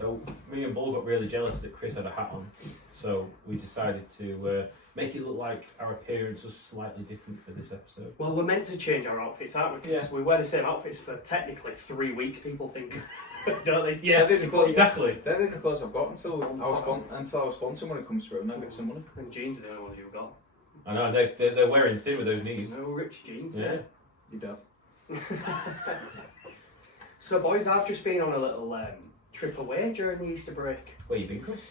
So me and Bull got really jealous that Chris had a hat on, so we decided to make it look like our appearance was slightly different for this episode. Well, we're meant to change our outfits, aren't we? Because we wear the same outfits for technically 3 weeks, people think. Don't they? Yeah, exactly. They're the only clothes I've got until I was sponsored when it comes through and I get some money. And jeans are the only ones you've got. I know, they're wearing thin with those knees. No rich jeans. Yeah. Your dad. So, boys, I've just been on a little trip away during the Easter break. Where you been, Chris?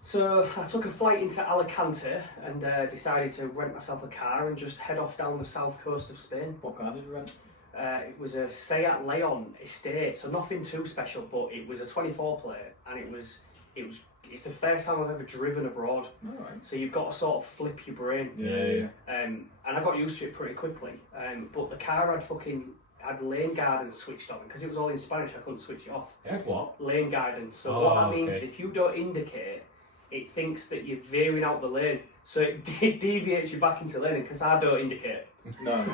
So, I took a flight into Alicante and decided to rent myself a car and just head off down the south coast of Spain. What car did you rent? It was a Seat Leon estate, so nothing too special, but it was a 24 plate, and it's the first time I've ever driven abroad. Alright. So you've got to sort of flip your brain. Yeah. And I got used to it pretty quickly. But the car had lane guidance switched on, because it was all in Spanish. I couldn't switch it off. It had what? Lane guidance. So what that means is if you don't indicate, it thinks that you're veering out the lane, so it deviates you back into lane. Because I don't indicate. No.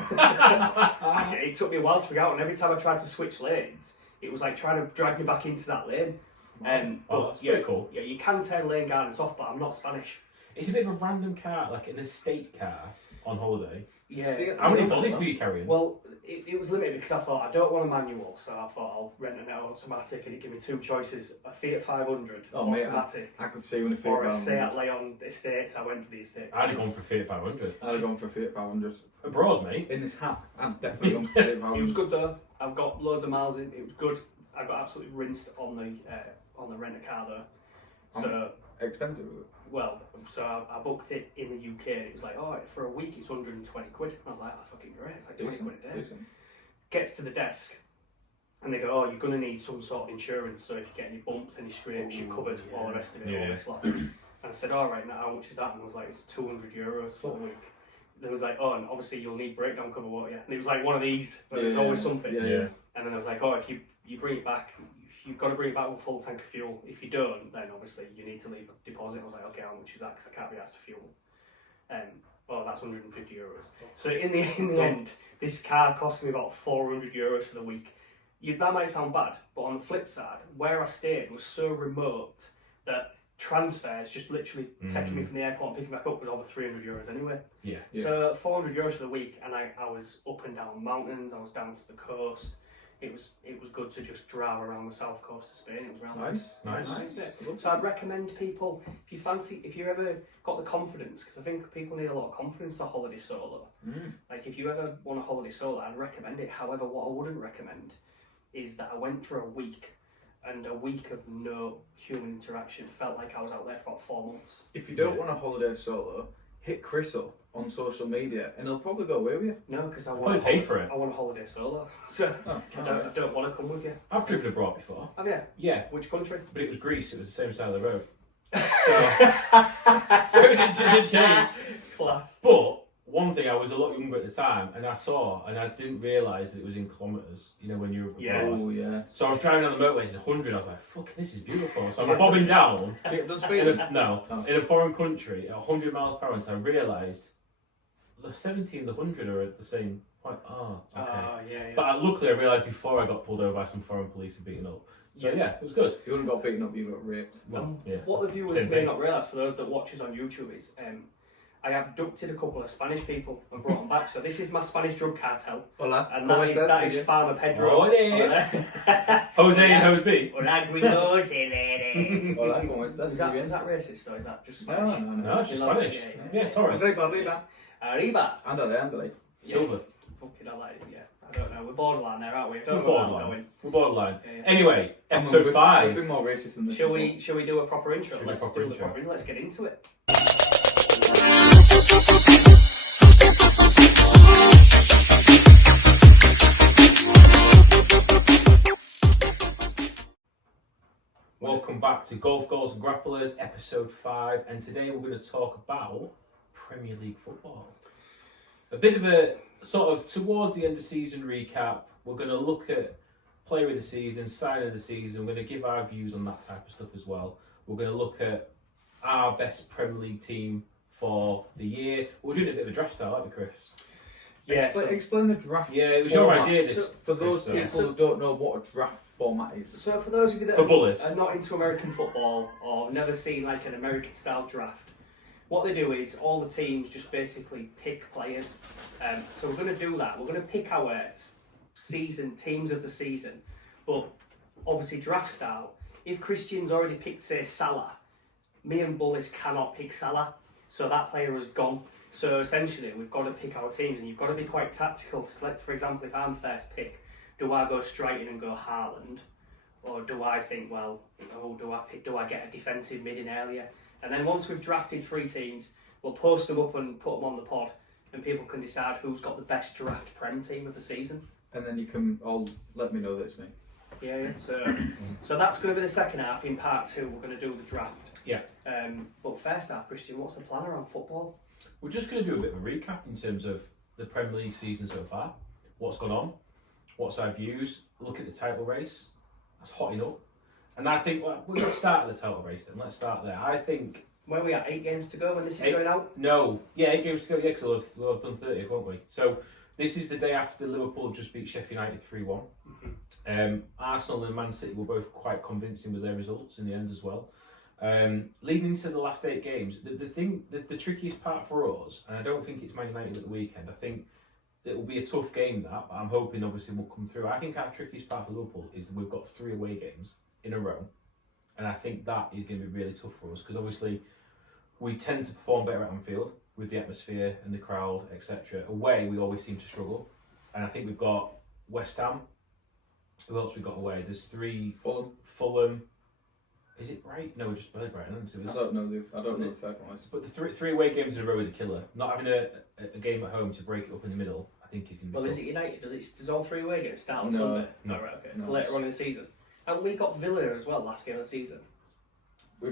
It took me a while to figure out, and every time I tried to switch lanes, it was like trying to drag me back into that lane. But that's pretty cool. Yeah, you can turn lane guidance off, but I'm not Spanish. It's a bit of a random car, like an estate car on holiday. Yeah. How many bodies were you carrying? Well, it was limited because I thought I don't want a manual, so I thought I'll rent an automatic, and it gave me two choices: a Fiat 500 automatic, I could see when a Fiat or a Seat Leon Estates. I went for the estate. I'd have gone for Fiat 500. I'd have gone for a Fiat 500. Abroad, mate. In this hat, I'd definitely gone for Fiat 500. It was good though. I've got loads of miles in. It was good. I got absolutely rinsed on the rent-a-car though. So expensive, was it? well, so I booked it in the UK, and it was like, oh, for a week it's 120 quid. And I was like, that's fucking great. It's like 20 quid a day. Decent. Gets to the desk, and they go, oh, you're going to need some sort of insurance, so if you get any bumps, any scrapes, you're covered, all the rest of it, all this lot. And I said, all right, now how much is that? And I was like, it's €200 for a week. Then it was like, oh, and obviously you'll need breakdown cover, won't you? And it was like one of these, but there's always something. Yeah. And then I was like, oh, if you bring it back, you've got to bring it back with a full tank of fuel. If you don't, then obviously you need to leave a deposit. I was like, okay, how much is that? Because I can't be asked for fuel. Oh, that's €150. So in the end, this car cost me about €400 for the week. That might sound bad, but on the flip side, where I stayed was so remote that transfers just literally taking me from the airport and picking me back up was over €300 anyway. Yeah. So €400 for the week, and I was up and down mountains. I was down to the coast. It was good to just drive around the south coast of Spain. It was really Nice. So I'd recommend people, if you ever got the confidence, because I think people need a lot of confidence to holiday solo. Like if you ever want a holiday solo, I'd recommend it. However, what I wouldn't recommend is that I went for a week, and a week of no human interaction felt like I was out there for about 4 months. If you don't want a holiday solo, hit Chris up on social media and he'll probably go away with you. No, because I want to pay for it. I want a holiday solo, so I don't want to come with you. I've driven abroad before. Have you? Yeah. Which country? But it was Greece. It was the same side of the road. So it didn't change. Class. But one thing, I was a lot younger at the time, and I didn't realise that it was in kilometres. You know, when you're abroad. Oh yeah. So I was driving down the motorway at 100. I was like, "Fuck, this is beautiful." So I'm bobbing down in a foreign country at 100 miles per hour, and so I realised the 70 and the 100 are at the same point. Oh, okay. Yeah. But luckily, I realised before I got pulled over by some foreign police and beaten up. So yeah, it was good. You wouldn't got beaten up, you got raped. Well, yeah. What the viewers may not realise, for those that watch us on YouTube, is I abducted a couple of Spanish people and brought them back. So this is my Spanish drug cartel. Hola. And that is Farmer Pedro. Ole. Jose and Jose. Hola, Guidos. Hola, ¿cómo estás? Is that racist or is that just Spanish? No, it's just Spanish. Yeah, Torres. Arriba. Arriba. Ándale. Silver. Fucking, I like it, yeah. I don't know. We're borderline there, aren't we? We're borderline. Yeah. Anyway, episode 5. We've been more racist than this. Shall we do a proper intro? Let's get into it. Welcome back to Golf Goals and Grapplers, episode 5, and today we're going to talk about Premier League football. A bit of a sort of towards the end of season recap. We're going to look at player of the season, sign of the season. We're going to give our views on that type of stuff as well. We're going to look at our best Premier League team for the year. We're doing a bit of a draft style, aren't we, Chris? Yeah, so, Explain the draft. Yeah, it was your format. idea. This For those Chris, people who don't know what a draft format is. so for those of you that For bullets. are not into American football or have never seen like an American style draft, what they do is all the teams just basically pick players. So we're going to do that. We're going to pick our teams of the season, but obviously draft style. If Christian's already picked, say, Salah, me and Bullis cannot pick Salah, so that player is gone. So essentially, we've got to pick our teams, and you've got to be quite tactical. So like, for example, if I'm first pick, do I go straight in and go Haaland, or do I think, well, do I get a defensive mid in earlier? And then once we've drafted 3 teams, we'll post them up and put them on the pod, and people can decide who's got the best draft prem team of the season. And then you can all let me know that it's me. Yeah. So that's going to be the second half. In part 2, we're going to do the draft. Yeah. But first half, Christian, what's the plan around football? We're just going to do a bit of a recap in terms of the Premier League season so far, what's gone on, what's our views, look at the title race. That's hotting up. And I think, well, we're going to start at the title race then. Let's start there. I think... Where are we at? 8 games to go when this is going out? No. Yeah, 8 games to go. Yeah, because we'll have done 30, won't we? So this is the day after Liverpool just beat Sheffield United 3-1. Arsenal and Man City were both quite convincing with their results in the end as well. Leading into the last 8 games, the trickiest part for us, and I don't think it's Man United at the weekend, I think it will be a tough game that, but I'm hoping obviously we'll come through. I think our trickiest part for Liverpool is that we've got 3 away games in a row, and I think that is going to be really tough for us because obviously we tend to perform better at Anfield with the atmosphere and the crowd, etc. Away, we always seem to struggle, and I think we've got West Ham. Who else we got away? There's 3. Fulham. Is it right? No, we're just played Brighton. I don't know the third one. But the three away games in a row is a killer. Not having a game at home to break it up in the middle, I think is going to be. Well, tough. is it United? Does all 3 away games start on No. Sunday? No. Oh, right, okay. No. Later on in the season. And we got Villa as well last game of the season. We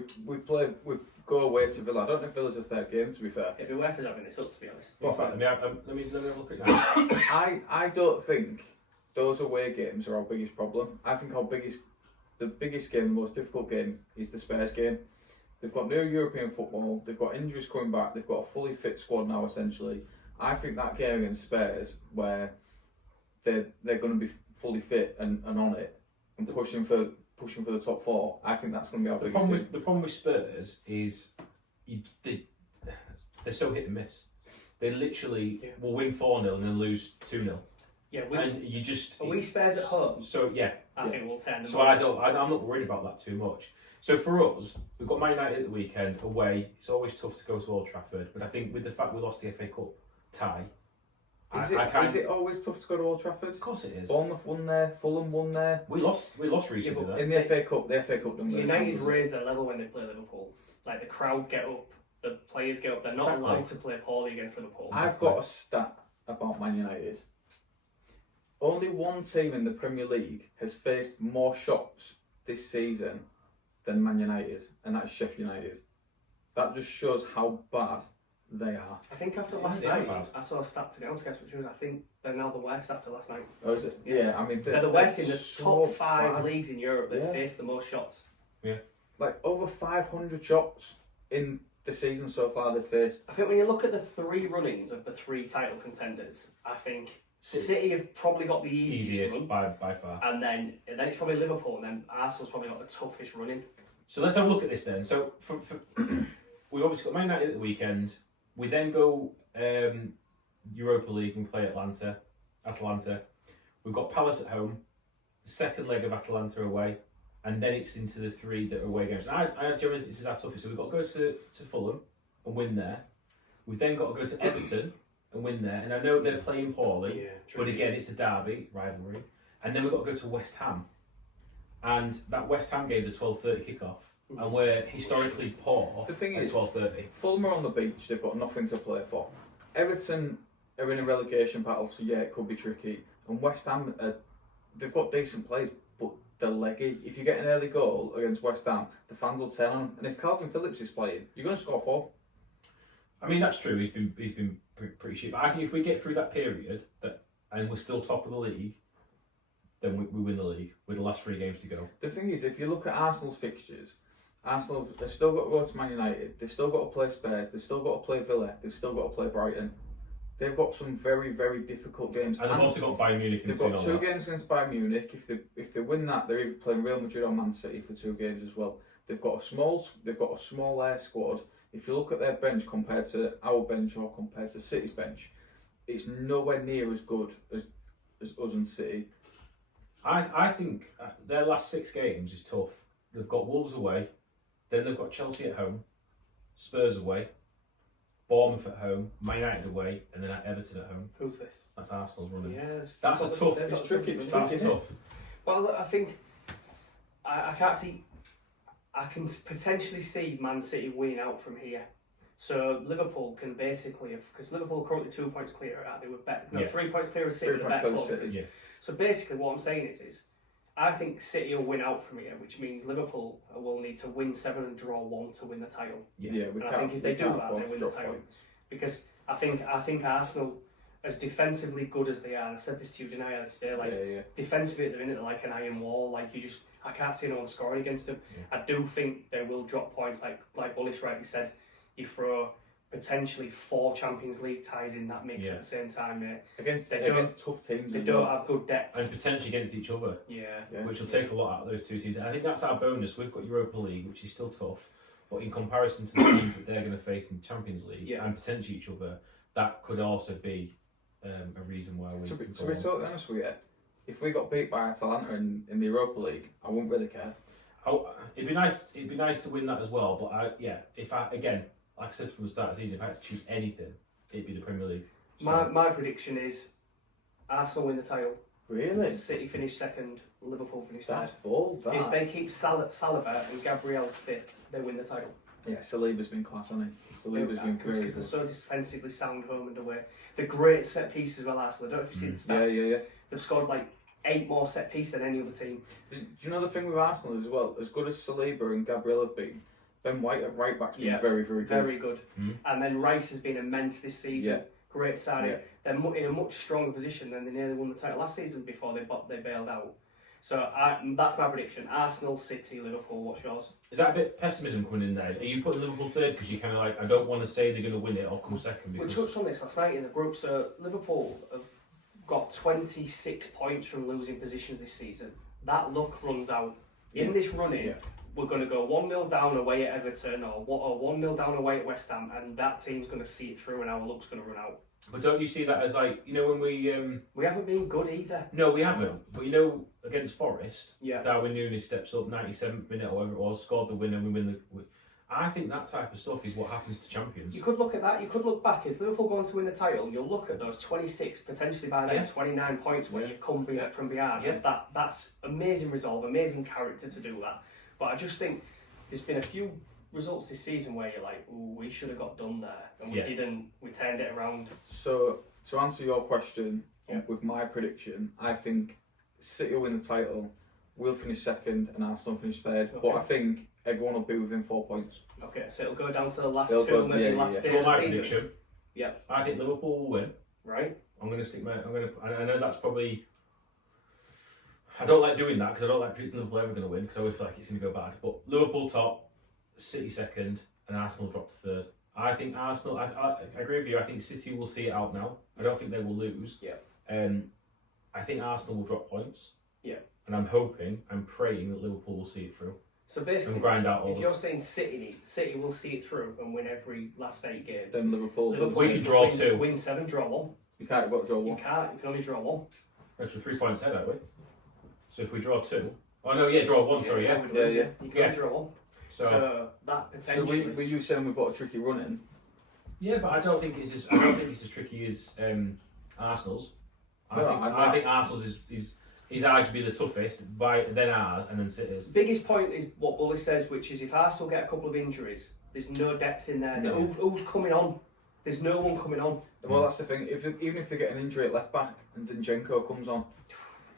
go away to Villa. I don't know if Villa's a third game, to be fair. It'd be worth us having this up, to be honest. In fact, let me have a look at it now. I don't think those away games are our biggest problem. I think the biggest game, the most difficult game, is the Spurs game. They've got no European football, they've got injuries coming back, they've got a fully fit squad now essentially. I think that game against Spurs, where they're going to be fully fit and on it and pushing for the top 4, I think that's going to be our biggest game. The problem with Spurs is they're so hit and miss. They literally will win 4-0 and then lose 2-0. Yeah, And you just... Are we Spurs at home? So, yeah. I think we'll turn them So on. I'm not worried about that too much. So for us, we've got Man United at the weekend, away. It's always tough to go to Old Trafford, but I think with the fact we lost the FA Cup tie... Is it always tough to go to Old Trafford? Of course it is. Bournemouth won there, Fulham won there. We lost recently there. In the FA Cup done United raise their level when they play Liverpool. Like, the crowd get up, the players get up. They're not Exactly. allowed to play poorly against Liverpool. I've got a stat about Man United. Only one team in the Premier League has faced more shots this season than Man United, and that's Sheffield United. That just shows how bad they are. I think after last they are night, bad. I saw a stat today on Sky Sports, which was, I think they're now the worst after last night. Oh, is it? Yeah, I mean... They're the worst in the so top 5 bad. leagues in Europe. They've Yeah. faced the most shots. Like, over 500 shots in the season so far they've faced. I think when you look at the 3 runnings of the 3 title contenders, I think City have probably got the easiest run. by far. And then it's probably Liverpool, and then Arsenal's probably got the toughest running. So let's have a look at this then. So we've obviously got Man United at the weekend. We then go Europa League and play Atalanta. We've got Palace at home, the second leg of Atalanta away, and then it's into the 3 that are away games. And I generally think this is our toughest. So we've got to go to Fulham and win there. We've then got to go to Everton and win there. And I know they're playing poorly, but again, it's a derby rivalry. And then we've got to go to West Ham. And that West Ham game is a 12:30 kickoff. And we're historically poor The thing at is, 12:30. Fulham are on the beach, they've got nothing to play for. Everton are in a relegation battle, so yeah, it could be tricky. And West Ham, they've got decent players, but they're leggy. If you get an early goal against West Ham, the fans will turn on. And if Calvin Phillips is playing, you're going to score 4. I mean, that's true. He's been pretty cheap. But I think if we get through that period and we're still top of the league, then we win the league with the last 3 games to go. The thing is, if you look at Arsenal's fixtures, Arsenal have still got to go to Man United, they've still got to play Spurs, they've still got to play Villa, they've still got to play Brighton. they've got some very, very difficult games. And they've also got Bayern Munich in They've between got all two that. games against Bayern Munich. If they win that, they're either playing Real Madrid or Man City for 2 games as well. They've got a small squad. If you look at their bench compared to our bench or compared to City's bench, it's nowhere near as good as us and City. I think their last 6 games is tough. They've got Wolves away, then they've got Chelsea at home, Spurs away, Bournemouth at home, Man United away, and then at Everton at home. Who's this? That's Arsenal's running. Yes. That's a tough. It's tricky. That's tough. Well, I think I can't see. I can potentially see Man City winning out from here. So Liverpool can basically, because Liverpool are currently 2 points clear, aren't they? With 3 points clear of City. 3 points clear of City. Yeah. So basically, what I'm saying is I think City will win out from here, which means Liverpool will need to win 7 and draw 1 to win the title. Yeah, we And I can't. think if they we do can't that, afford they to win the drop title. points. Because I think Arsenal, as defensively good as they are, and I said this to you, didn't I? They're defensively they're in it like an iron wall. Like I can't see anyone scoring against them. Yeah. I do think they will drop points. Like Bullish rightly said, you throw potentially 4 Champions League ties in that mix at the same time, mate. Against tough teams. They don't have good depth. And potentially against each other, Yeah. which will take a lot out of those 2 seasons. I think that's our bonus. We've got Europa League, which is still tough, but in comparison to the teams that they're going to face in the Champions League and potentially each other, that could also be a reason why we. To be totally honest with you, if we got beat by Atalanta in the Europa League, I wouldn't really care. It'd be nice. It'd be nice to win that as well. But like I said from the start of the season, if I had to choose anything, it'd be the Premier League. So, My prediction is Arsenal win the title. Really? City finish second. Liverpool finish third. That's bold. That. If they keep Saliba and Gabriel fit, they win the title. Yeah, Saliba's been class, hasn't he? Saliba's been very Because they're good. so defensively sound home and away. The great set pieces as well, Arsenal. I don't know if you see the stats. Yeah. They've scored like 8 more set pieces than any other team. Do you know the thing with Arsenal as well? As good as Saliba and Gabriel have been, Ben White at right back's been very, very good. Very good. Mm. And then Rice has been immense this season. Yeah. Great signing. Yeah. They're in a much stronger position than they nearly won the title last season before they bailed out. So that's my prediction. Arsenal, City, Liverpool. What's yours? is that a bit pessimism coming in there? Are you putting Liverpool third because you kind of like I don't want to say they're going to win it or come second? We Because touched on this last night in the group. So Liverpool have got 26 points from losing positions this season. That luck runs out. In this running, we're going to go 1-0 down away at Everton or 1-0 down away at West Ham, and that team's going to see it through and our luck's going to run out. but don't you see that as like when we We haven't been good either. no we haven't, but against Forest, Darwin Núñez steps up 97th minute or whatever it was, scored the winner, and we win the. I think that type of stuff is what happens to champions. You could look at that. You could look back. If Liverpool go on to win the title, you'll look at those 26, potentially by then 29 points where you've come from behind. Yeah. That's amazing resolve, amazing character to do that. But I just think there's been a few results this season where you're like, ooh, we should have got done there, and we didn't. We turned it around. So to answer your question, with my prediction, I think City will win the title, we'll finish second, and Arsenal finish third. Okay. But I think everyone will be within 4 points. Okay, so it'll go down to the last They'll two, go- maybe last day So of my the season. prediction. Yeah. I think Liverpool will win. Right. I'm going to stick my. I know that's probably. I don't like doing that because I don't like predicting Liverpool ever going to win because I always feel like it's going to go bad. But Liverpool top, City second, and Arsenal drop to third. I think Arsenal. I agree with you. I think City will see it out now. I don't think they will lose. Yeah. I think Arsenal will drop points. Yeah. And I'm praying that Liverpool will see it through So basically, and grind out all. if you're saying City will see it through and win every last 8 games. Then Liverpool. We can draw 2. Win 7, draw 1. You can't go draw You 1. can't. You can only draw 1. That's for 3 points ahead, aren't we? So if we draw 2. Oh no, draw 1. Sorry, You can only draw 1. So that So potentially. were you saying we've got a tricky run in? yeah, but I don't think it's as tricky as Arsenal's. I think Arsenal's is arguably the toughest, then ours, and then City's. Biggest point is what Bully says, which is if Arsenal get a couple of injuries, there's no depth in there. No. Who's coming on? There's no one coming on. Well, that's the thing. Even if they get an injury at left back and Zinchenko comes on,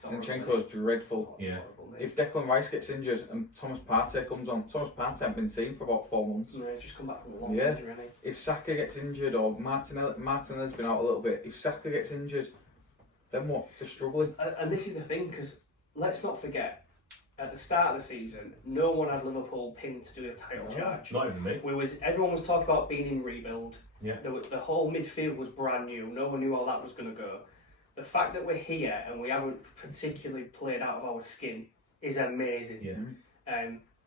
Zinchenko's dreadful. Yeah. If Declan Rice gets injured and Thomas Partey comes on, Thomas Partey hasn't been seen for about 4 months. Yeah, just come back from a long injury, hasn't he? If Saka gets injured or Martinelli's been out a little bit, if Saka gets injured, then what? They're struggling. And this is the thing, because let's not forget, at the start of the season, no one had Liverpool pinned to do a title charge. Not even me. Everyone was talking about being in rebuild. Yeah. The whole midfield was brand new. No one knew how that was going to go. The fact that we're here and we haven't particularly played out of our skin is amazing. Yeah.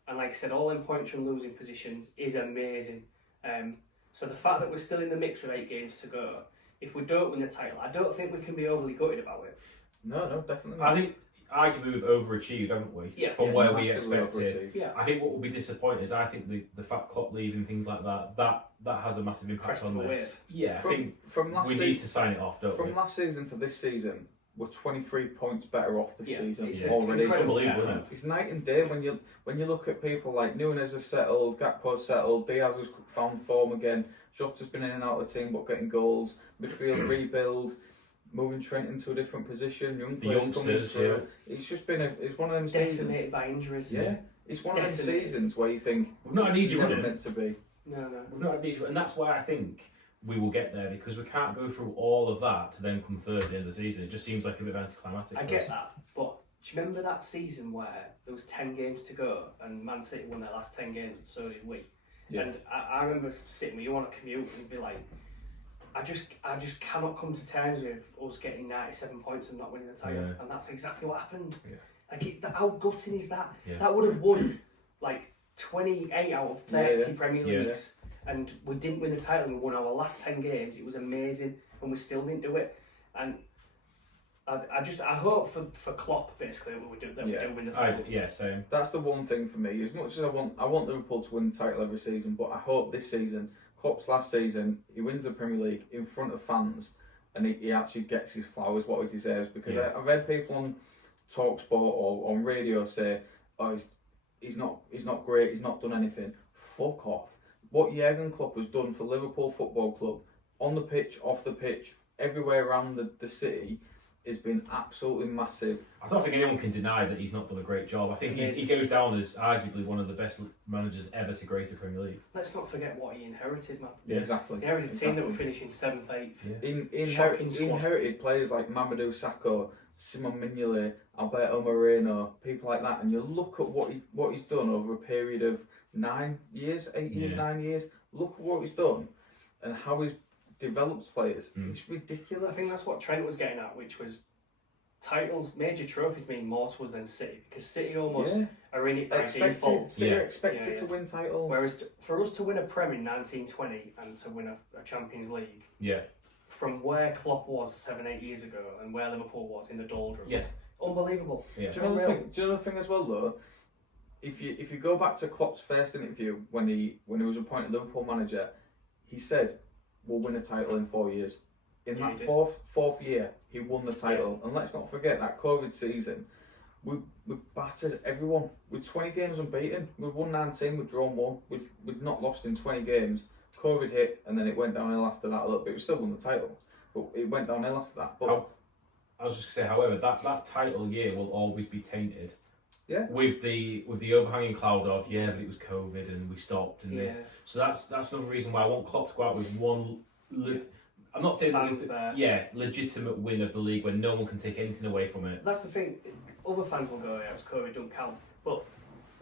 And like I said, all them points from losing positions is amazing. So the fact that we're still in the mix with 8 games to go, if we don't win the title, I don't think we can be overly gutted about it. No, definitely not. I think arguably we've overachieved, haven't we? Yeah. From where we massively expected. overachieved. Yeah. I think what will be disappointing is I think the fact Klopp leaving, things like that has a massive impact Crest on of the this. Yeah, I think From last we season, need to sign it off, don't we? from last season to this season, we're 23 points better off this season It's already. an It's incredible unbelievable, test. isn't it? It's night and day when you look at people like Nunes has settled, Gakpo's settled, Diaz has found form again, Jota's been in and out of the team but getting goals, midfield rebuild, moving Trent into a different position, young The players coming youngsters, through. It's just been it's one of them seasons. Decimated by injuries. Yeah, it's one of them Decimated. seasons where you think We've not had easy it's never running. meant to be. No. We've not had an easy run, and that's why I think we will get there, because we can't go through all of that to then come third at the end of the season. It just seems like a bit anticlimactic. I for get us. that, but do you remember that season where there was 10 games to go and Man City won their last 10 games and so did we? Yeah. And I remember sitting with you on a commute and be like, I just cannot come to terms with us getting 97 points and not winning the title. Yeah. And that's exactly what happened. Yeah. Like, how gutting is that? Yeah. That would have won like 28 out of 30 Yeah. Premier Yeah. Leagues. And we didn't win the title. We won our last 10 games. It was amazing. And we still didn't do it. And I hope for Klopp, basically, that we do win the title. Same. That's the one thing for me. As much as I want Liverpool to win the title every season, but I hope this season, Klopp's last season, he wins the Premier League in front of fans, and he actually gets his flowers, what he deserves. Because Yeah. I've read people on TalkSport or on radio say, "Oh, he's not great. He's not done anything." Fuck off. What Jurgen Klopp has done for Liverpool Football Club, on the pitch, off the pitch, everywhere around the city, has been absolutely massive. I don't think anyone can deny that he's not done a great job. I think he goes down as arguably one of the best managers ever to grace the Premier League. Let's not forget what he inherited, man. Yeah. Exactly. He inherited a team that were finishing 7th, 8th. Yeah. Shocking He squad. inherited players like Mamadou Sakho, Simon Mignolet, Alberto Moreno, people like that, and you look at what he's done over a period of 9 years, 8 years, Yeah. 9 years. Look at what he's done and how he's developed players. It's ridiculous. I think that's what Trent was getting at, which was titles, major trophies mean more to us than City, because City almost are in it by default. City are Yeah. expected Yeah. to win titles. Whereas for us to win a Prem in 1920 and to win a Champions League, Yeah. from where Klopp was 7-8 years ago and where Liverpool was in the doldrums, Yes. unbelievable. Yeah. Do you know the thing as well though? If you go back to Klopp's first interview when he was appointed Liverpool manager, he said, "We'll win a title in 4 years." In Yeah, that he did. fourth year, he won the title. And let's not forget that COVID season, we battered everyone. With 20 games unbeaten, we won 19, we've drawn 1. We've not lost in 20 games. COVID hit, and then it went downhill after that a little bit. We still won the title, but it went downhill after that. But I was just gonna say, however, that title year will always be tainted. Yeah. With the overhanging cloud of but it was COVID and we stopped and this. Yeah. So that's another reason why I want Klopp to go out with one. I'm not saying Fans there. legitimate win of the league where no one can take anything away from it. That's the thing. Other fans will go, "Yeah, it was COVID, don't count." But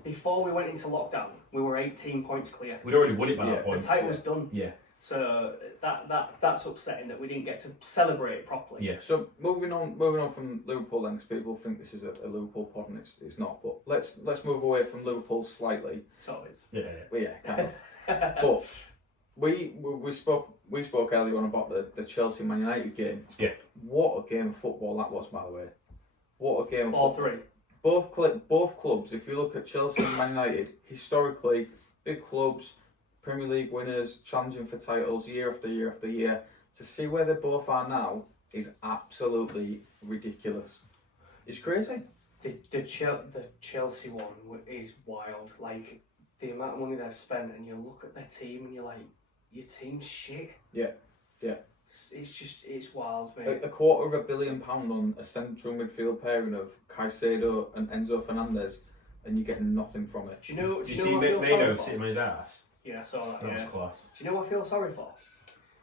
before we went into lockdown, we were 18 points clear. We'd already won it by that The point. title was done. Yeah. So that's upsetting that we didn't get to celebrate it properly. Yeah. So moving on from Liverpool then, because people think this is a Liverpool pod and it's not. But let's move away from Liverpool slightly. So it's Yeah. Well, yeah, kind of. But we spoke earlier on about the Chelsea Man United game. Yeah. What a game of football that was, by the way. What a game of 4-3. both clubs. If you look at Chelsea and Man United, historically big clubs, Premier League winners, challenging for titles year after year after year. To see where they both are now is absolutely ridiculous. It's crazy. The Chelsea one is wild. Like, the amount of money they've spent, and you look at their team and you're like, your team's shit. Yeah. It's wild, mate. A £250 million on a central midfield pairing of Caicedo and Enzo Fernandez, and you're getting nothing from it. Do you know Did you what see I feel sorry Mano for? sitting on his ass? Yeah, I saw that. That Yeah. was class. Do you know what I feel sorry for?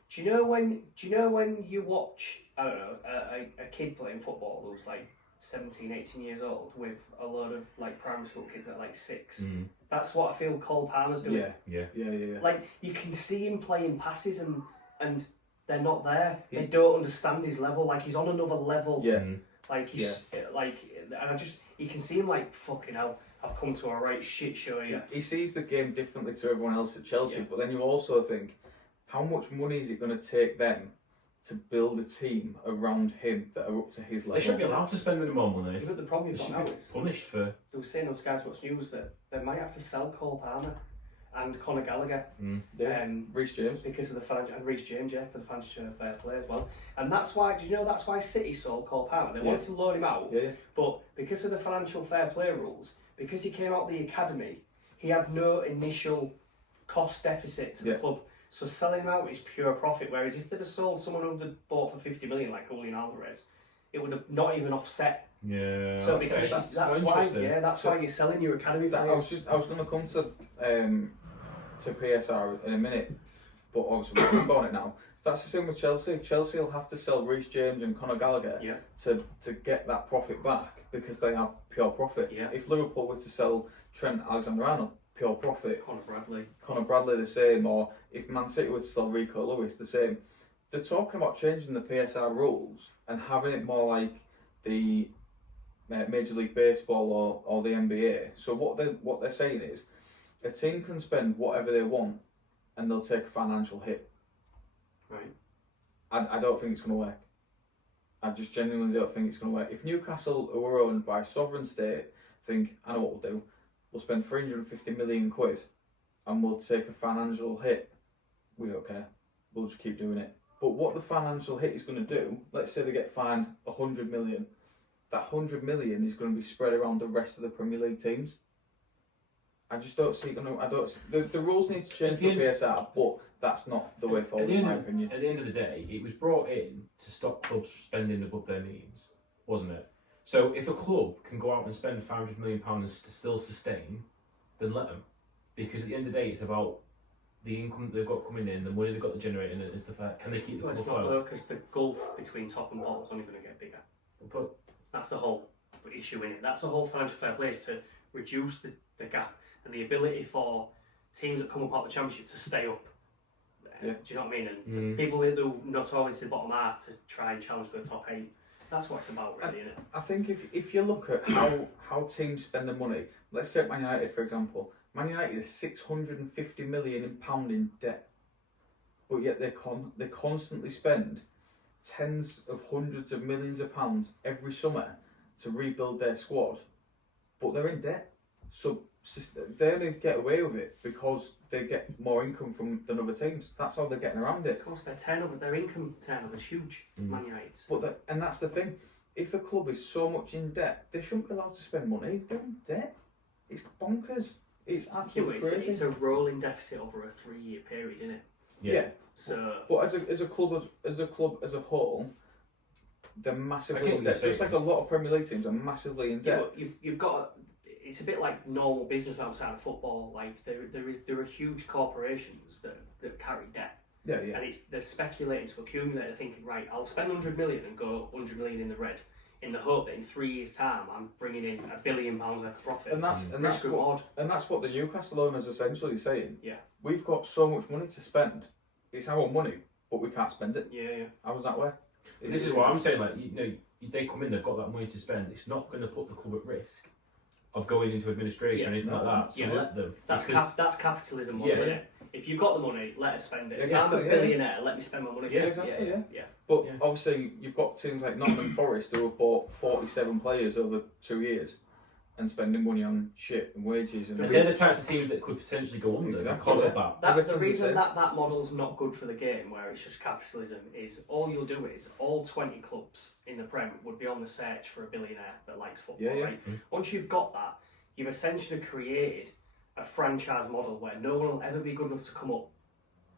Do you know when you watch, I don't know, a kid playing football who's like 17, 18 years old with a load of like primary school kids at like 6. Mm. That's what I feel Cole Palmer's doing. Yeah. Like you can see him playing passes and they're not there. They don't understand his level. Like he's on another level. Yeah. Like he's like, and you can see him like fucking hell. I've come to a right shit show here. He sees the game differently to everyone else at Chelsea, but then you also think, how much money is it going to take them to build a team around him that are up to his level? They shouldn't be allowed to spend any more money. Yeah, but the problem They you've should got now be is punished for. they were saying on Sky Sports News that they might have to sell Cole Palmer and Conor Gallagher. Reece James. Because of the financial, and Reece James, for the financial fair play as well. And that's why, did you know that's why City sold Cole Palmer? They wanted to loan him out, but because of the financial fair play rules, because he came out of the academy, he had no initial cost deficit to the club. So selling him out is pure profit. Whereas if they'd have sold someone who had bought for 50 million, like Julian Alvarez, it would have not even offset. Yeah. So because that's why you're selling your academy players. I was going to come to PSR in a minute, but obviously we're on it now. That's the same with Chelsea. Chelsea will have to sell Reece James and Conor Gallagher to get that profit back because they have pure profit. Yeah. If Liverpool were to sell Trent Alexander-Arnold, pure profit. Conor Bradley the same, or if Man City were to sell Rico Lewis, the same. They're talking about changing the PSR rules and having it more like the Major League Baseball or the NBA. So what they're saying is, a team can spend whatever they want and they'll take a financial hit. Right. I don't think it's going to work. I just genuinely don't think it's going to work. If Newcastle, who are owned by a sovereign state, think, I know what we'll do. We'll spend 350 million quid and we'll take a financial hit. We don't care. We'll just keep doing it. But what the financial hit is going to do, let's say they get fined 100 million. That 100 million is going to be spread around the rest of the Premier League teams. I just don't see it going to. The rules need to change for PSR, but that's not the way forward, in my opinion. At the end of the day, it was brought in to stop clubs spending above their means, wasn't it? So if a club can go out and spend £500 million to still sustain, then let them. Because at the end of the day, it's about the income that they've got coming in, the money they've got generating, and stuff like that. Can they keep the club afloat? It's not because the gulf between top and bottom is only going to get bigger. But that's the whole issue in it. That's the whole financial fair play, is to reduce the gap and the ability for teams that come up out of the championship to stay up. Do you know what I mean? And people who notoriously the bottom half to try and challenge for the top 8. That's what it's about, really, isn't it? I think if you look at how teams spend their money, let's take Man United for example. Man United is £650 million in debt, but yet they constantly spend tens of hundreds of millions of pounds every summer to rebuild their squad, but they're in debt. So they only get away with it because they get more income than other teams. That's how they're getting around it. Of course, their income turnover is huge. Man United's. And that's the thing. If a club is so much in debt, they shouldn't be allowed to spend money. They're in debt. It's bonkers. It's absolutely crazy. It's a rolling deficit over a 3-year period, isn't it? Yeah. So, but as a club as a whole, they're massively in debt. Just like a lot of Premier League teams are massively in debt. You've got. It's a bit like normal business outside of football. Like there are huge corporations that carry debt. Yeah. And they're speculating to accumulate. They're thinking, right, I'll spend 100 million and go 100 million in the red, in the hope that in 3 years' time I'm bringing in £1 billion worth of profit. And that's what the Newcastle owners essentially saying. Yeah. We've got so much money to spend. It's our money, but we can't spend it. Yeah. How does that work? This is what I'm saying. Like they come in, they've got that money to spend. It's not going to put the club at risk of going into administration or anything like that. So let them. That's capitalism model, isn't it? If you've got the money, let us spend it. Exactly, if I'm a billionaire, let me spend my money. Yeah, exactly. Yeah. But obviously, you've got teams like Nottingham Forest who have bought 47 players over 2 years and spending money on shit and wages. And they're the types of teams that could potentially go under because of that. The reason that model's not good for the game, where it's just capitalism, is all you'll do is all 20 clubs in the Prem would be on the search for a billionaire that likes football, right? Once you've got that, you've essentially created a franchise model where no one will ever be good enough to come up,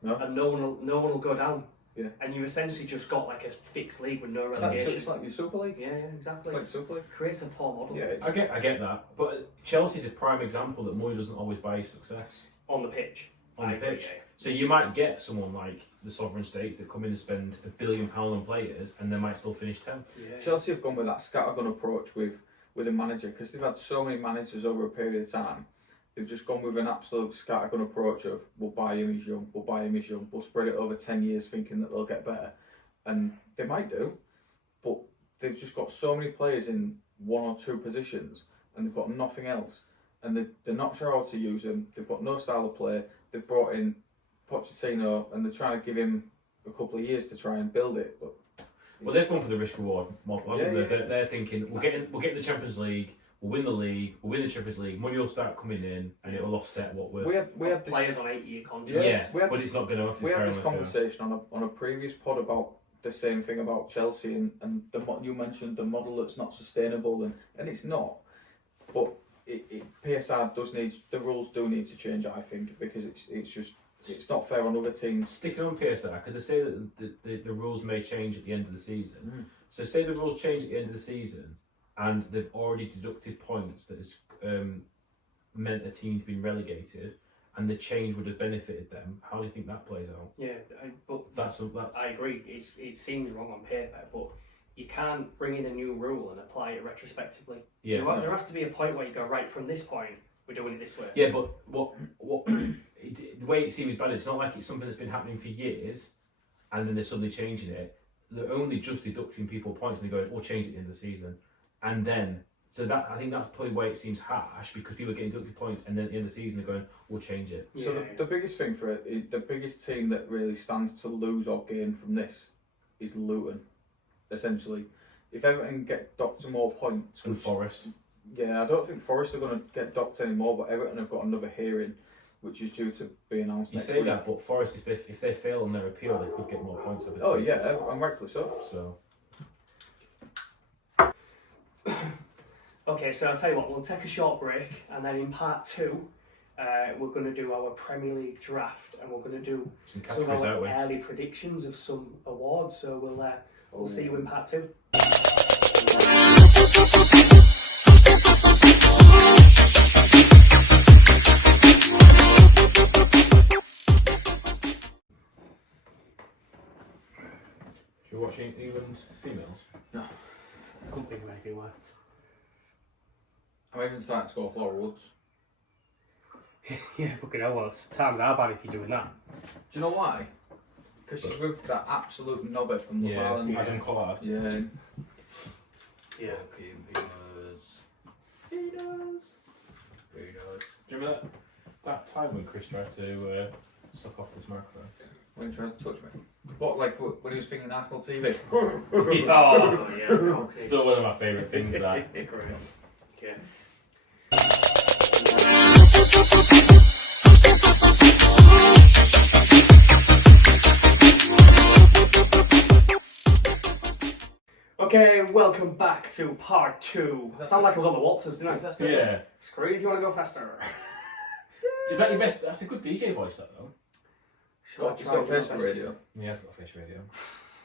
and no one will go down. Yeah. And you've essentially just got like a fixed league with no relegation. It's like your Super League. Yeah, exactly. Like Super League. Creates a poor model. Yeah, I get that, but Chelsea's a prime example that money doesn't always buy success on the pitch. on the I agree, pitch. yeah. So you might get someone like the sovereign states that come in and spend £1 billion on players, and they might still finish 10th. Yeah. Chelsea have gone with that scattergun approach with a manager because they've had so many managers over a period of time. They've just gone with an absolute scattergun approach of we'll buy him, he's young, we'll buy him, he's young, we'll spread it over 10 years thinking that they'll get better. And they might do, but they've just got so many players in one or two positions and they've got nothing else. And they're not sure how to use them. They've got no style of play. They've brought in Pochettino and they're trying to give him a couple of years to try and build it. But well, they've gone for the risk reward model. Yeah, They're thinking we'll get in the Champions League, we'll win the league, we'll win the Champions League, money will start coming in, and it will offset what we're. we had this, players on 8-year contracts. Yeah, but it's not going to. we had this conversation on a previous pod about the same thing about Chelsea and you mentioned the model that's not sustainable and it's not. But PSR does need, the rules do need to change, I think, because it's not fair on other teams. Sticking on PSR, because they say that the rules may change at the end of the season. So say the rules change at the end of the season and they've already deducted points that has meant a team's been relegated and the change would have benefited them. How do you think that plays out? Yeah, but That's I agree. It seems wrong on paper, but you can't bring in a new rule and apply it retrospectively. Yeah. There has to be a point where you go, right, from this point, we're doing it this way. Yeah, but what the way it seems bad is it's not like it's something that's been happening for years and then they're suddenly changing it. They're only just deducting people points and they're going, we'll change it at the end of the season. And then, so that I think that's probably why it seems harsh, because people are getting deducted points and then at the end of the season they're going, we'll change it. Yeah. So the biggest thing for it, the biggest team that really stands to lose or gain from this is Luton, essentially. If Everton get docked some more points... And Forest. Yeah, I don't think Forest are going to get docked anymore, but Everton have got another hearing, which is due to be announced You next say week. that, but Forest, if they fail on their appeal, they could get more points. Oh yeah, and rightfully so. So... Okay, so I'll tell you what, we'll take a short break, and then in part 2, we're going to do our Premier League draft, and we're going to do Some some of categories out our with. early predictions of some awards. So we'll see you in part 2. You're watching England females? Couldn't think of anything worse. I'm even starting to go forwards. Yeah, fucking hell, well, times are bad if you're doing that. Do you know why? Because she's with that absolute knobhead from Love Island. Adam Collard. Yeah. Yeah. Do you remember that time when Chris tried to suck off this microphone? When he tries to touch me. What, like when he was thinking Arsenal TV? Oh, yeah. Okay. Still one of my favourite things, that. Great. Okay. Okay, welcome back to part 2. That sounded like I was on the waltzers, didn't I? Yeah. Screw if you want to go faster. Is that your best? That's a good DJ voice, that though. He's got a face for radio. Yeah, it's got a face radio.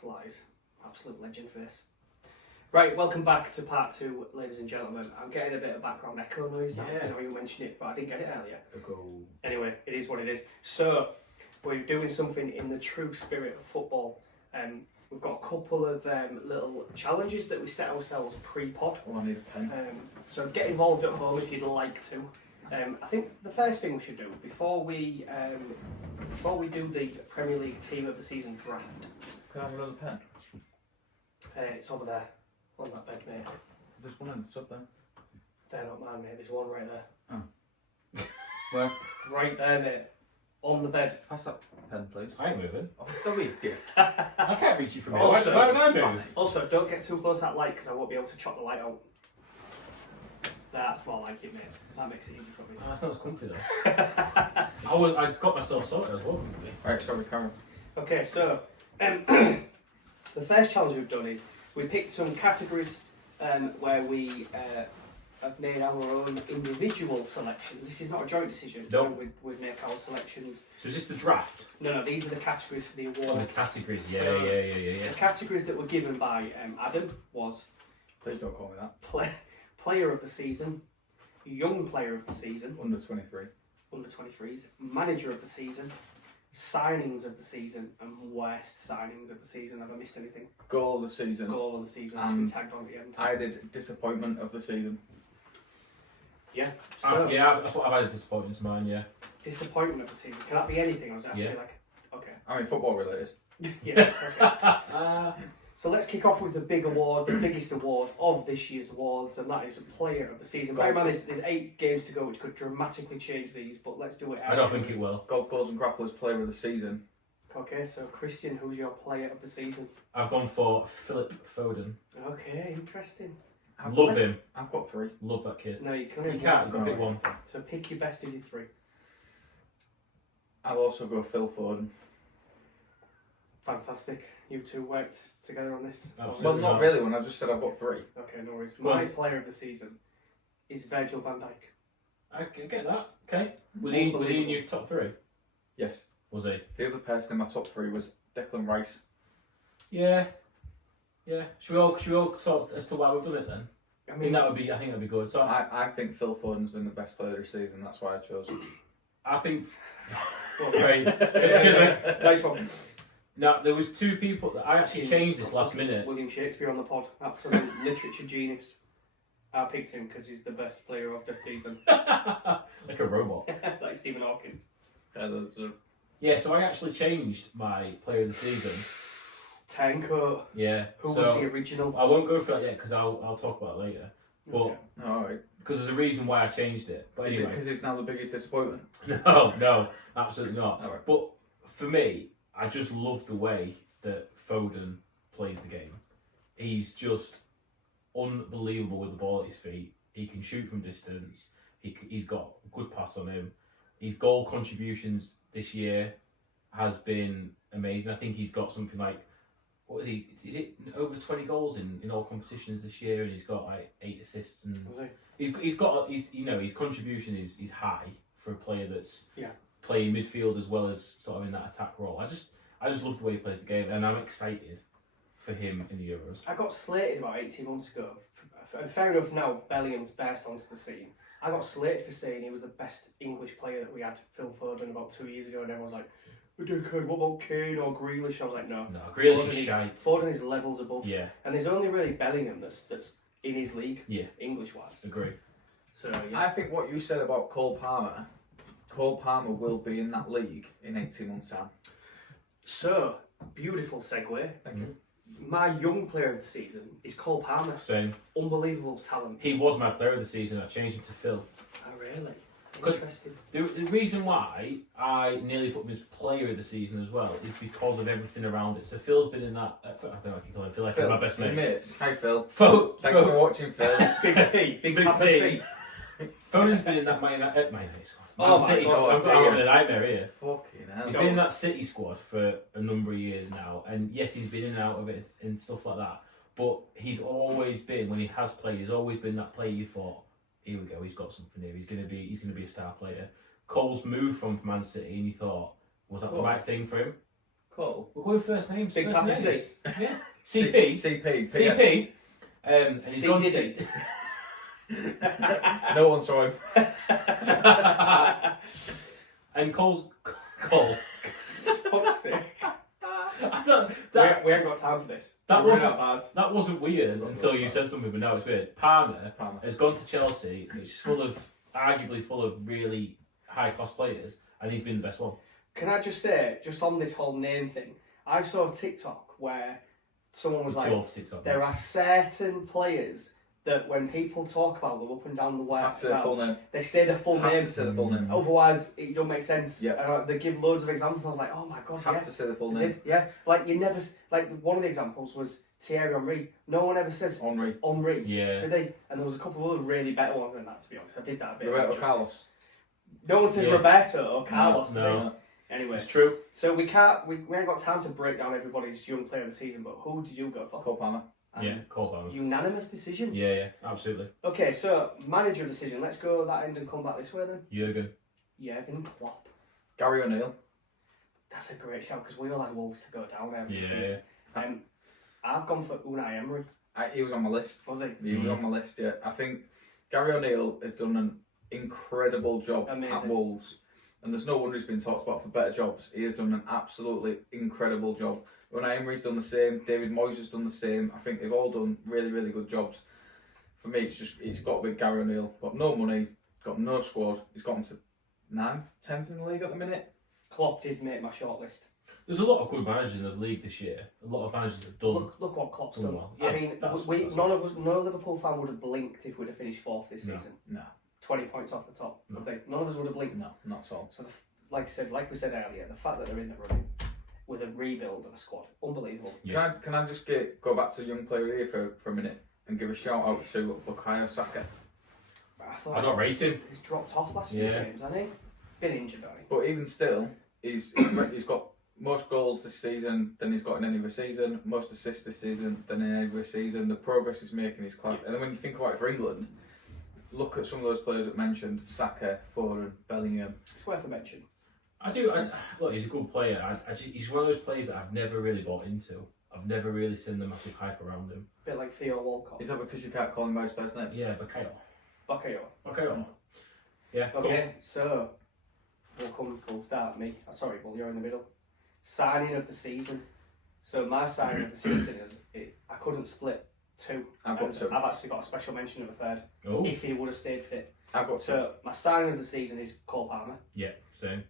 Lies. Absolute legend face. Right, welcome back to part 2, ladies and gentlemen. I'm getting a bit of background echo noise now. Yeah. I know you mentioned it, but I didn't get it earlier. Go. Anyway, it is what it is. So, we're doing something in the true spirit of football. We've got a couple of little challenges that we set ourselves pre-pod. Oh, I need a pen. So get involved at home if you'd like to. I think the first thing we should do before we do the Premier League Team of the Season draft. Can I have another pen? It's over there on that bed, mate. There's one it's up there. They're not mine, mate. There's one right there. Oh. Where? Right there, mate. On the bed. Pass that pen, please. I ain't moving. Oh, don't be a dick. I can't reach you from here. Also- Why would I move? Also, don't get too close to that light because I won't be able to chop the light out. That's more like it, mate. That makes it easy for me. Oh, that sounds comfy though. I got myself sorted as well. Comfy. Right, sorry, Karen. Okay, so the first challenge we've done is we picked some categories where we have made our own individual selections. This is not a joint decision. No. We make our selections. So is this the draft? No, these are the categories for the Oh, awards. the categories. Yeah, So- yeah. The categories that were given by Adam was Please don't call me that. Player of the Season, Young Player of the Season, Under 23. under 23s, manager of the season, signings of the season, and worst signings of the season. Have I missed anything? Goal of the season. Goal of the season, which we And tagged on at the end. I did disappointment of the season. Yeah. So, That's what I've added disappointment to mine. Yeah. disappointment of the season. Can that be anything? Or is it actually Yeah. like, okay. I mean, football related. Yeah. Okay. So let's kick off with the big award, the biggest award of this year's awards, and that is Player of the Season. Bear in mind, there's 8 games to go, which could dramatically change these, but let's do it. I don't think it will. Golf Goals and Grapplers Player of the Season. Okay, so Christian, who's your Player of the Season? I've gone for Philip Foden. Okay, interesting. Love him. I've got 3. Love that kid. No, you can You only can't. You one. can pick one. So pick your best of your 3. I'll also go Phil Foden. Fantastic. You two worked together on this. Absolutely. Well, not really. When I just said I've got 3. Okay, no worries. Go on. My Player of the Season is Virgil van Dijk. I get that. Okay. Was he in your top 3? Yes. Was he? The other person in my top 3 was Declan Rice. Yeah. Yeah. Should we all talk as to why we've done it then? I I mean, think that'd be good. So I think Phil Foden's been the best player of the season. That's why I chose him. I think. well, Right. Cheers, mate. nice one. Now there was 2 people that I actually changed this last minute. William Shakespeare on the pod, absolute literature genius. I picked him because he's the best player of the season, Like a robot. like Stephen Hawking. Yeah, so I actually changed my player of the season. Tanko. Yeah. Who so was the original? I won't go for that yet because I'll talk about it later. But Okay. Alright. because there's a reason why I changed it. But Is it anyway, because he's now the biggest disappointment? no, absolutely not. Alright. But for me, I just love the way that Foden plays the game. He's just unbelievable with the ball at his feet. He can shoot from distance. He's got a good pass on him. His goal contributions this year has been amazing. I think he's got something like, what is he? Is it over 20 goals in all competitions this year? And he's got like 8 assists. And his contribution is high for a player that's playing midfield as well as sort of in that attack role. I just love the way he plays the game, and I'm excited for him in the Euros. I got slated about 18 months ago, and fair enough now, Bellingham's burst onto the scene. I got slated for saying he was the best English player that we had, Phil Foden, about 2 years ago, and everyone was like, what about Kane or Grealish? I was like, no. No, Grealish is shite. Foden is levels above. Yeah, And there's only really Bellingham that's in his league, English-wise. agree. So, yeah. I think what you said about Cole Palmer will be in that league in 18 months' time. So, beautiful segue. Thank you. My young player of the season is Cole Palmer. Same. Unbelievable talent. He was my player of the season. I changed him to Phil. Oh, really? 'Cause- Interesting. The reason why I nearly put him as player of the season as well is because of everything around it. So Phil's been in that. I don't know if I can call him Phil. Like he's my best mate. Mates. Hi, Phil. Phil. Thanks for watching, Phil. Big P. Big Papa P. P. Foden's been in that Man United squad. Oh Man my City God, squad. I'm yeah. having a nightmare here. Fucking hell. He's been in that City squad for a number of years now, and yes, he's been in and out of it and stuff like that. But he's always been, when he has played, he's always been that player you thought, here we go, he's got something here. He's gonna be a star player. Cole's moved from Man City, and you thought, was that the right thing for him? Cole. We're going first names. Big first Papa names. C. Yeah. CP. CP. CP. And he's C gone Diddy. No one saw him. and Cole. Fuck's sake. I don't, We ain't got time for this. That We're wasn't- running out of bars. that wasn't weird until you said something, but now it's weird. Palmer Palmer. has gone to Chelsea, which is arguably full of really high class players, and he's been the best one. Can I just say, just on this whole name thing, I saw a TikTok where someone was like, Too old for TikTok. there are certain players that when people talk about them up and down the way, Have to say the full name. they say their full Have name. to say the full name. Otherwise, it don't make sense. Yeah. They give loads of examples. I was like, oh my god, Have yeah. to say the full They name. did, yeah. Like you never, like one of the examples was Thierry Henry. No one ever says Henri. Henry. Yeah. Did they? And there was a couple of other really better ones than that. To be honest, I did that a bit. Roberto of Carlos. justice. No one says Yeah. Roberto or Carlos. do No. they? Anyway, It's true. so we ain't got time to break down everybody's young player of the season. But who did you go for? Cole Palmer. Yeah, Cole Palmer. Unanimous decision. Yeah, absolutely. Okay, so manager of the season. Let's go that end and come back this way then. Jurgen. Jurgen Klopp. Gary O'Neill. That's a great shout because we all had Wolves to go down there. Yeah. I've gone for Unai Emery. He was on my list. Was he? He was on my list, yeah. I think Gary O'Neill has done incredible job Amazing. at Wolves. And there's no wonder he's been talked about for better jobs. He has done an absolutely incredible job. Unai Emery's done the same. David Moyes has done the same. I think they've all done really, really good jobs. For me, it's got to be Gary O'Neill. Got no money, got no squad. He's got him to 9th, 10th in the league at the minute. Klopp did make my shortlist. There's a lot of good managers in the league this year. A lot of managers have done. Look what Klopp's done done. well. I mean, That's no Liverpool fan would have blinked if we'd have finished 4th this season. No. 20 points off the top. No. None of us would have blinked. No, not at all. So, like we said earlier, the fact that they're in the running with a rebuild of a squad, unbelievable. Yeah. Can I just go back to young player here for a minute and give a shout out to Bukayo Saka? I don't rate him. He's dropped off last few games, hasn't he? Been injured, hasn't he? But even still, he's got most goals this season than he's got in any other season, most assists this season than in any other season. The progress he's making is class. And then when you think about it for England, look at some of those players that mentioned: Saka, Foden, Bellingham. It's worth a mention. Look, he's a good player. He's one of those players that I've never really bought into. I've never really seen the massive hype around him. A bit like Theo Walcott. Is that because you can't call him by his first name? Yeah, Bakayo. Bakayo. Yeah, Okay, so we'll start me. Sorry, Bull, you're in the middle. Signing of the season. So my signing of the season I couldn't split two. I've got two. I've actually got a special mention of a third. Cool. If he would have stayed fit. I've got two. So my signing of the season is Cole Palmer. Yeah, same.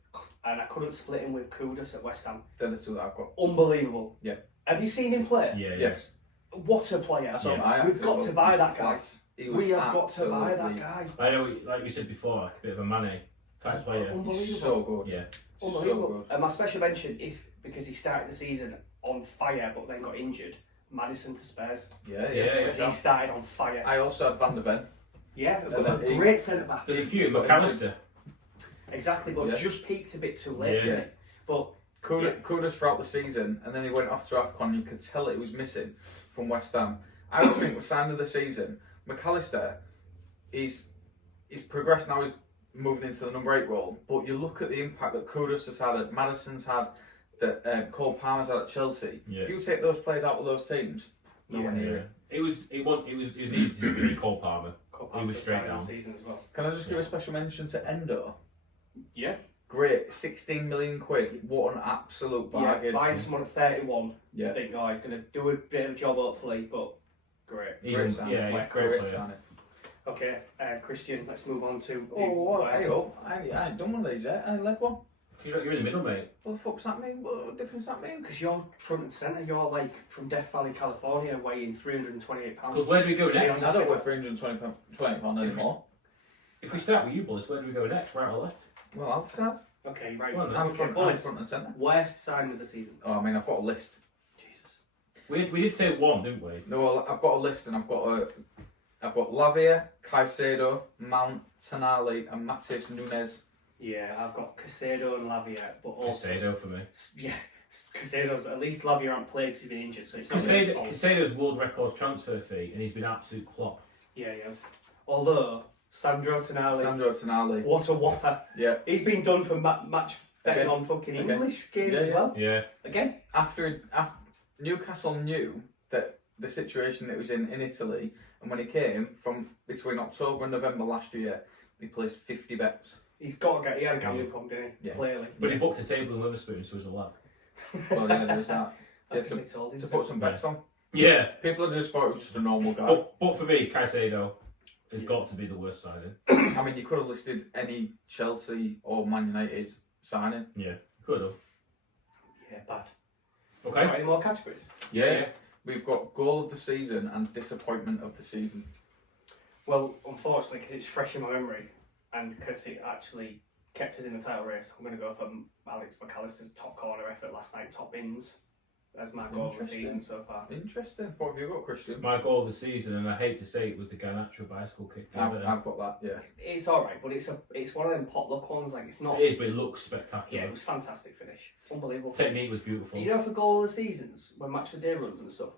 And I couldn't split him with Kudus at West Ham. They're the two that I've got. Unbelievable. Yeah. Have you seen him play? Yeah. Yes. What a player. That's what Yeah. I have We've as got well. to buy He's that guy. class. He was We have got to buy that absolutely guy. I know, like you said before, like a bit of a Mane type player. Unbelievable. He's so good. Yeah. So Unbelievable. good. And my special mention, because he started the season on fire but then got injured, Maddison to Spurs. Yeah. Yeah. Because he started on fire. I also had Van der Ven. Yeah, And then a great centre back. There's a few. McAllister. Exactly, but Yeah. just peaked a bit too late. Yeah. Didn't he? But Kudus throughout the season, and then he went off to AFCON. You could tell it was missing from West Ham. I always think with sign of the season, McAllister, he's progressed now. He's moving into the number 8 role. But you look at the impact that Kudus has had, that Maddison's had, that Cole Palmer's had at Chelsea. Yeah. If you take those players out of those teams, nowhere near it. It was needed to be Cole Palmer. Cole He was for straight signing down. the season as well. Can I just give a special mention to Endo? Yeah. Great, 16 million quid. What an absolute bargain. Yeah, buying someone at 31, Yeah. you think, oh, he's going to do a bit of a job hopefully, but great. Great signing. Yeah, Like, great Great player. signing. Okay, Christian, let's move on to... Oh, hey up. I ain't done one of these yet. I ain't led one. Because you're in the middle, mate. What the fuck's that mean? What difference does that mean? Because you're front and centre, you're like from Death Valley, California, weighing 328 pounds. Because where do we go next? I don't weigh £320 anymore. If we start with you, boys, where do we go next? Right or left? Well, I'll decide. Okay, right. Go on then. I'm Okay, front boys. and centre. Worst sign of the season. Oh, I mean, I've got a list. Jesus. We did say one, didn't we? No, well, I've got a list, and I've got Lavia, Caicedo, Mount, Tonali, and Matheus Nunes. Yeah, I've got Casado and Lavia, but also... Casado for me. Yeah, Casado's... At least Lavia aren't played because he's been injured, so it's not really his fault. Casado's world record transfer fee, and he's been absolute Klopp. Yeah, he has. Although, Sandro Tonali, what a whopper. Yeah. He's been done for match betting Again. on fucking Again. English games Yeah, as yeah. well. Yeah. Again. After Newcastle knew that the situation that was in Italy, and when he came from between October and November last year, he placed 50 bets. He had a gambling problem, didn't he? Yeah. Clearly. But he booked a table in Witherspoon, so he was a lad. Well, yeah, there was that. That's Yeah, because they told him To put some bets on. Yeah. People just thought it was just a normal guy. But for me, Caicedo has got to be the worst signing. I mean, you could have listed any Chelsea or Man United signing. Yeah. Could have. Yeah, bad. Okay. Got any more categories? Yeah. We've got goal of the season and disappointment of the season. Well, unfortunately, because it's fresh in my memory, and because it actually kept us in the title race, I'm going to go for Alex McAllister's top corner effort last night, top bins, as my goal of the Interesting. season so far. Interesting. What have you got, Christian? My goal of the season, and I hate to say it, was the Garnacho bicycle kick. I've got that, yeah. It's alright, but it's one of them potluck ones, like it's not... It is, but it looks Yeah, spectacular. it was fantastic finish. Unbelievable. Technique was beautiful. You know, for goal of the seasons, when match of the day runs and stuff,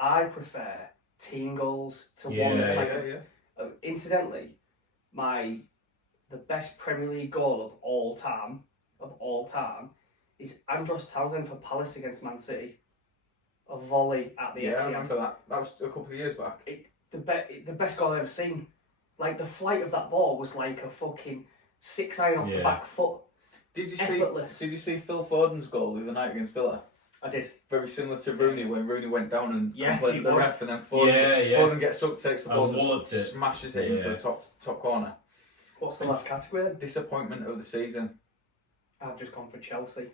I prefer team goals to one that's like... Incidentally, the best Premier League goal of all time, is Andros Townsend for Palace against Man City. A volley at the Yeah, I Etihad. remember that. That was a couple of years back. The best goal I've ever seen. Like the flight of that ball was like a fucking 6-iron off the back foot. Did you Effortless. see Phil Foden's goal the other night against Villa? I did. Very similar to Rooney when Rooney went down and complained it the was. ref, and then Foden gets up, takes the ball, And just smashes it into the top corner. What's the last category? Disappointment of the season. I've just gone for Chelsea.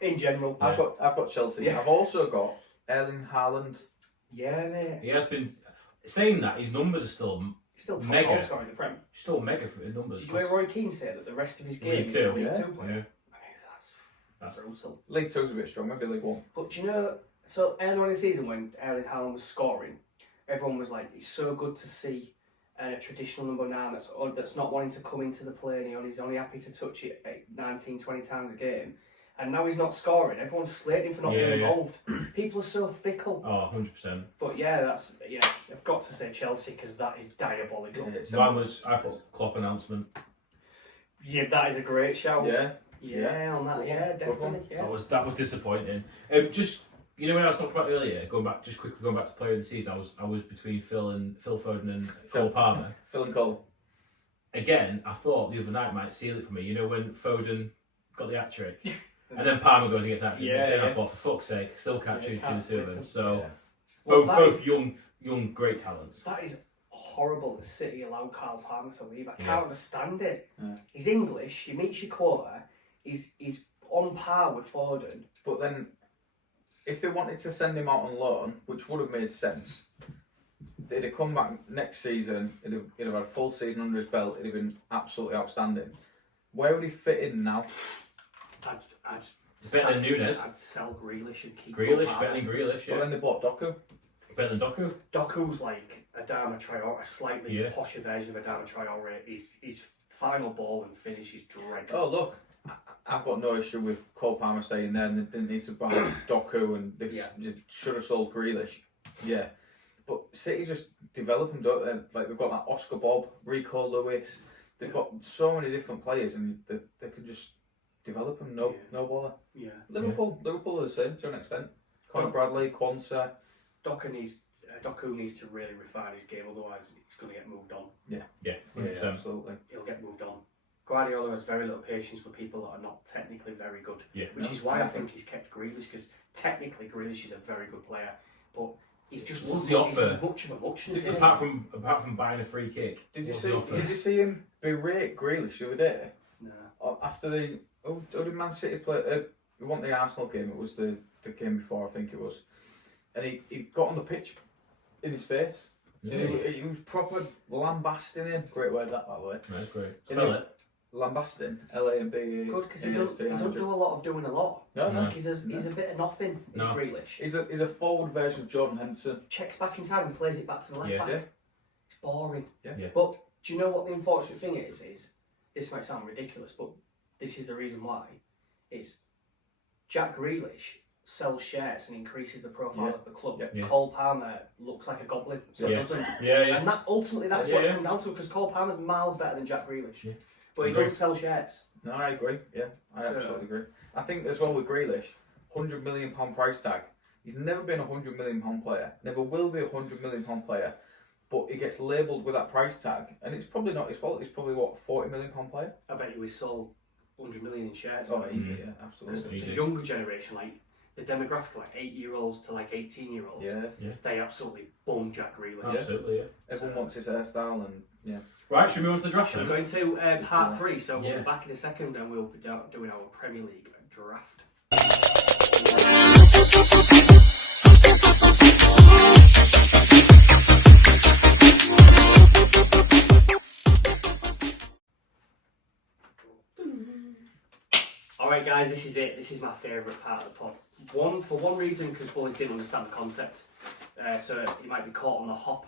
In general. I've got Chelsea. Yeah. I've also got Erling Haaland. Yeah, mate. He has been saying that his numbers are still He's still top mega. goal scorer in the Prem. Still mega for his numbers. Did you hear Roy Keane say that the rest of his game League is Two. a League Yeah. 2 player? Yeah. I mean, that's brutal. League Two's a bit strong, maybe League One. But do you know, so earlier on in the season when Erling Haaland was scoring, everyone was like, it's so good to see a traditional number 9 that's not wanting to come into the play and he's only happy to touch it 19, 20 times a game. And now he's not scoring. Everyone's slating him for not being involved. People are so fickle. Oh, 100%. But I've got to say Chelsea because that is diabolical. Mine I put Klopp announcement. Yeah, that is a great shout. Yeah. On that. Yeah, definitely. Yeah. That was disappointing. Just when I was talking about earlier, going back to player of the season, I was between Phil Foden and Cole Palmer. Phil and Cole. Again, I thought the other night might seal it for me. You know when Foden got the hat trick, and then Palmer goes and gets the hat trick. And I thought, for fuck's sake, still can't choose between the two of them. So both young great talents. That is horrible that City allowed Carl Palmer to leave. I can't understand it. Yeah. He's English. He meets your quota. He's on par with Foden. But then, if they wanted to send him out on loan, which would have made sense, they'd have come back next season, he'd have had a full season under his belt, he'd have been absolutely outstanding. Where would he fit in now? I'd Better than Nunes. I'd sell Grealish and keep Grealish, better than Grealish, But then they bought Doku. Better than Doku. Doku's like Adama Traore, a slightly posher version of Adama Traore. His final ball and finish is dreadful. Oh, look. I've got no issue with Cole Palmer staying there, and they didn't need to buy Doku, and they should have sold Grealish. Yeah. But City just develop them, don't they? Like, they've got that Oscar Bob, Rico Lewis. They've got so many different players, and they can just develop them, no bother. Yeah. Liverpool are the same to an extent. Conor Bradley, Quansah. Doku needs to really refine his game, otherwise he's going to get moved on. Yeah, 100%. Absolutely. He'll get moved on. Guardiola has very little patience for people that are not technically very good. Which is why I think he's kept Grealish, because technically Grealish is a very good player, but he's just What's the offer? much of a muchness. Apart from buying a free kick. Did you see him berate Grealish the other day? No. After who did Man City play? We won the Arsenal game. It was the game before, I think it was. And he got on the pitch in his face. Yeah. And he was proper lambasting him. Great word that, by the way. That's great. Spell it. Lambasting. L-A-M-B. Good, because he don't do a lot of doing a lot. No. Like he's a bit of nothing. He's Grealish. He's a forward version of Jordan Henderson. Checks back inside and plays it back to the left back. Yeah. It's boring. Yeah. But do you know what the unfortunate thing is? This might sound ridiculous, but this is the reason why. It's Jack Grealish sells shares and increases the profile of the club. Yeah. Cole Palmer looks like a goblin, so doesn't. Yeah. And ultimately that's what's come down to, because Cole Palmer's miles better than Jack Grealish. Yeah. But he doesn't sell shares. No, I agree. Yeah, I absolutely agree. I think as well with Grealish, £100 million price tag. He's never been a £100 million player. Never will be a £100 million player. But he gets labelled with that price tag, and it's probably not his fault. He's probably £40 million player. I bet you he sold 100 million in shares. Oh, easy, yeah, absolutely. Because the younger generation, like the demographic, like 8-year-olds to like 18-year-olds, they absolutely bum Jack Grealish. Absolutely, yeah. Everyone wants his hairstyle, and Right, should we move on to the draft? We're going to part 3, so we'll be back in a second, and we'll be doing our Premier League draft. Alright guys, this is it. This is my favourite part of the pod. For one reason, because boys didn't understand the concept, so you might be caught on the hop.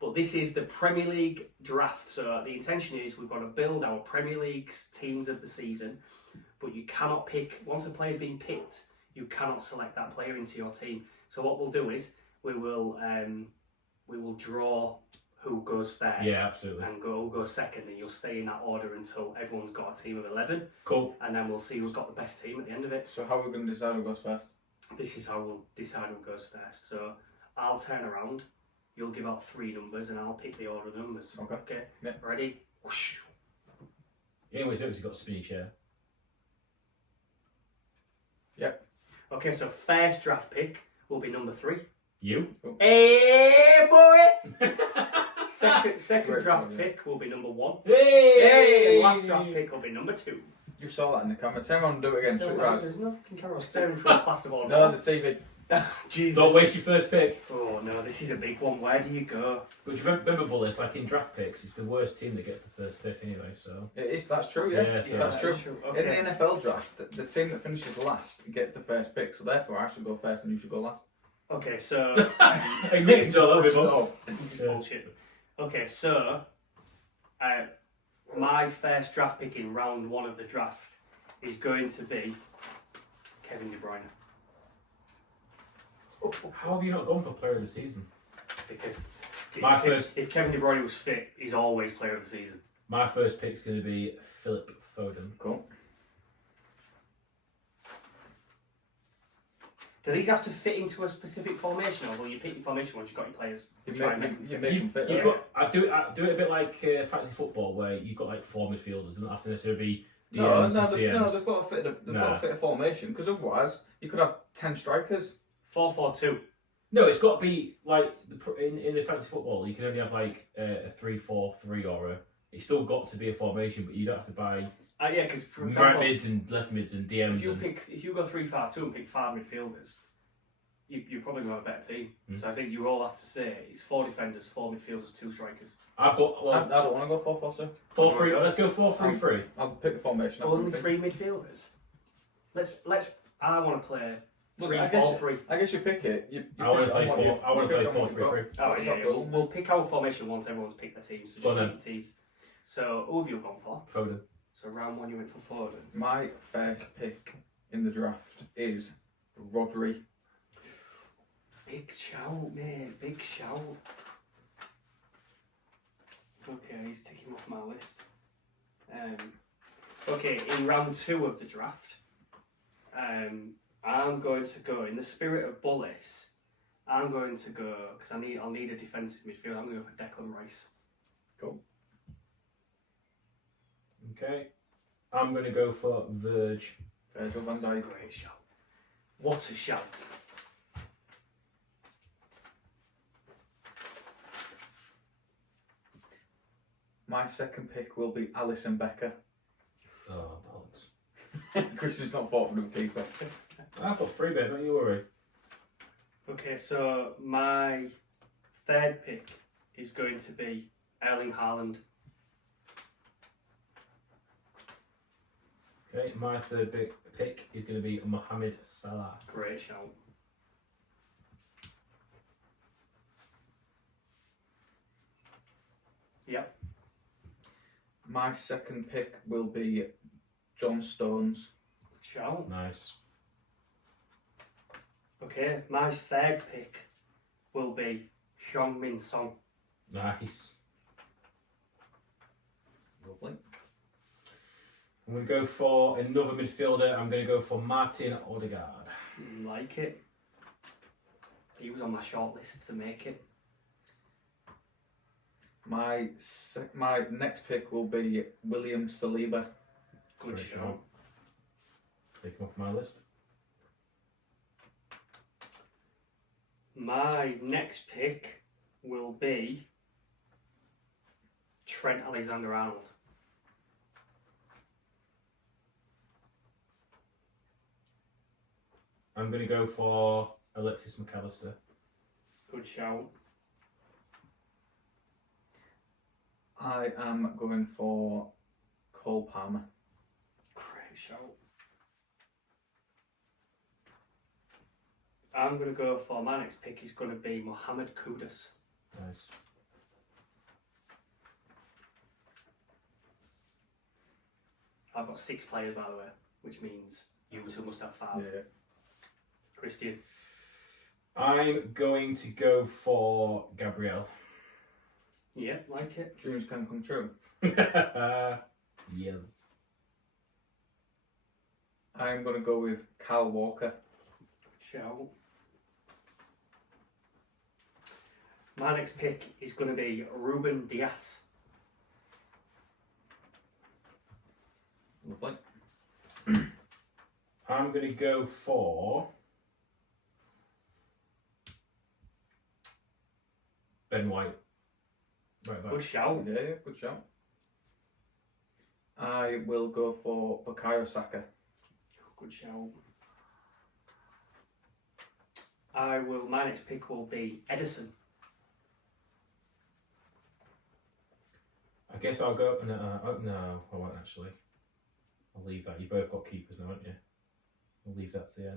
But this is the Premier League draft. So the intention is we've got to build our Premier League's teams of the season, but you cannot pick, once a player's been picked, you cannot select that player into your team. So what we'll do is we will draw who goes first. Yeah, absolutely. And who goes second, and you'll stay in that order until everyone's got a team of 11. Cool. And then we'll see who's got the best team at the end of it. So how are we going to decide who goes first? This is how we'll decide who goes first. So I'll turn around, You'll give out 3 numbers and I'll pick the order of the numbers. Okay. Yeah. Ready? Whoosh. Yeah, he's obviously got a spinny chair. Yep. Okay, so first draft pick will be number 3. You? Hey boy! Second Great draft one, yeah. pick will be number 1. Hey! Last draft pick will be number 2. You saw that in the camera. Turn around and do it again. So, Shut your eyes. there's no fucking camera staring through a plasterboard. No, the TV. Jesus. Don't waste your first pick. Oh no, this is a big one. Where do you go? But do you remember, Bullis, like in draft picks, it's the worst team that gets the first pick anyway, so... It is. That's true. Yeah. Yeah, so- That's true. Okay. In the NFL draft, the team that finishes last gets the first pick. So therefore, I should go first and you should go last. Okay, so Hey, Nick's all over it. just Yeah. bullshit. Okay, so my first draft pick in round 1 of the draft is going to be Kevin De Bruyne. How have you not gone for player of the season? Because if Kevin De Bruyne was fit, he's always player of the season. My first pick's going to be Philip Foden. Cool. Do these have to fit into a specific formation, or will you pick your formation once you've got your players? You Try and make them you fit? make them fit. You've yeah. got, I do it a bit like fantasy football, where you've got like 4 midfielders, and not have to necessarily be No, DMs no, and CMs. they've got to fit. They've Nah. got to fit a formation because otherwise you could have 10 strikers. 4-4-2. No, it's got to be like in the fantasy football. You can only have like a 3-4-3 or a. It's still got to be a formation, but you don't have to buy Yeah, because for right example, mids and left mids and DMs. if you go 3-5-2 and pick 5 midfielders, you're probably going to have a better team. Mm. So I think you all have to say it's 4 defenders, 4 midfielders, 2 strikers. I've got I don't want to go 4-4-2. 4-3. Let's go 4-3-3. I'll pick the formation. Only 3 midfielders. Let's. I want to play Look, 3-4-3. I guess you pick it. You I want pick to play it on what 4. you- I want to you play pick on what you've got. 4-3-3. Oh Is yeah, that yeah. cool? We'll pick our formation once everyone's picked their teams. So Go just on pick the teams. So who have you gone for? Foden. So round 1 you went for Foden. My first pick in the draft is Rodri. Big shout, mate. Big shout. Okay, he's ticking off my list. Okay, in round 2 of the draft, I'm going to go in the spirit of Bullis. I'm going to go because I'll need a defensive midfield. I'm going to go for Declan Rice. Cool. Okay. I'm going to go for Virgil Virgil van That's a Dijk. great shout. What a shout! My second pick will be Alisson Becker. Oh, Alex. Chris is not fought for the keeper. I've got 3, babe. Don't you worry. Okay, so my third pick is going to be Erling Haaland. Okay. My third pick is going to be Mohamed Salah. Great shout. Yep. My second pick will be John Stones. Shout. Nice. Okay, my third pick will be Heung-min Son. Nice. Lovely. I'm going to go for another midfielder. I'm going to go for Martin Odegaard. Like it. He was on my short list to make it. My next pick will be William Saliba. Good Great shout. shout. Take him off my list. My next pick will be Trent Alexander-Arnold. I'm going to go for Alexis McAllister. Good shout. I am going for Cole Palmer. Great shout. I'm going to go for my next pick is going to be Mohamed Kudus. Nice. I've got 6 players by the way, which means you two must have 5. Yeah. Christian. I'm going to go for Gabriel. Yeah, like it. Dreams can come true. Yes. I'm going to go with Kyle Walker. Shout. My next pick is going to be Ruben Diaz. Lovely. I'm going to go for Ben White. Right back. Good shout. Yeah, good shout. I will go for Bukayo Saka. Good shout. My next pick will be Edison. I guess I'll go. No, I won't actually. I'll leave that. You both got keepers now, haven't you? I'll leave that to the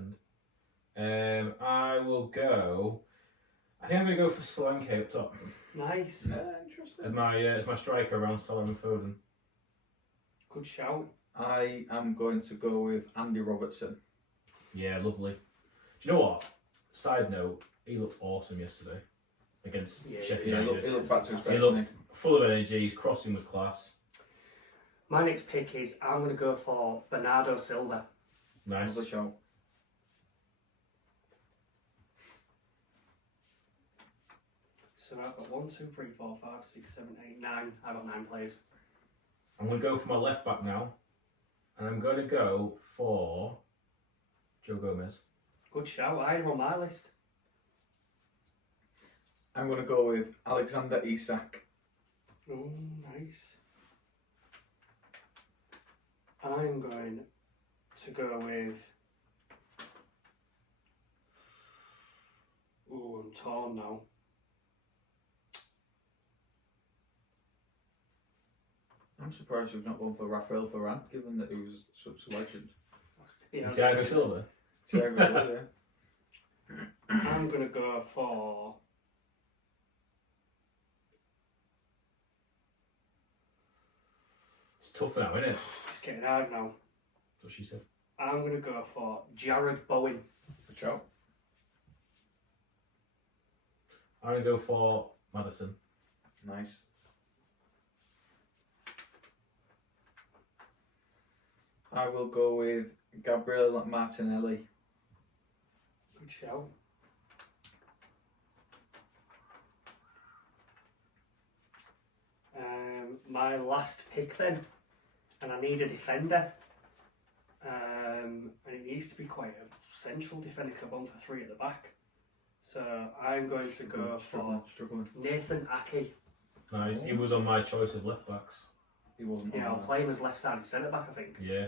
end. I will go. I think I'm going to go for Solanke up top Nice. Interesting. as my striker around Salah and Foden. Good shout. I am going to go with Andy Robertson. Yeah, lovely. Do you know what? Side note, he looked awesome yesterday against Sheffield Yeah, United. he looked back to his He best. looked didn't full of energy. His crossing was class. My next pick is I'm going to go for Bernardo Silva. he? Nice. Lovely shout. So I've got 1, 2, 3, 4, 5, 6, 7, 8, 9. I've got 9 players. I'm going to go for my left back now, and I'm going to go for Joe Gomez. Good shout. I had him on my list. I'm going to go with Alexander Isak. Oh, nice. I'm going to go with. Oh, I'm torn now. I'm surprised you've not gone for Rafael Varane, given that he was such a legend. You know, Thiago Silva. Thiago Silva, yeah. I'm going to go for. It's tough now, isn't it? It's getting hard now. That's what she said. I'm going to go for Jared Bowen. Good shout. I'm going to go for Maddison. Nice. I will go with Gabriel Martinelli. Good shout. My last pick then, and I need a defender, and it needs to be quite a central defender because I've gone for 3 at the back. So I'm going to go for Struggling. Nathan Ake. Nice. He was on my choice of left backs. He wasn't. Yeah, on I'll that. play him as left-sided centre back. I think. Yeah.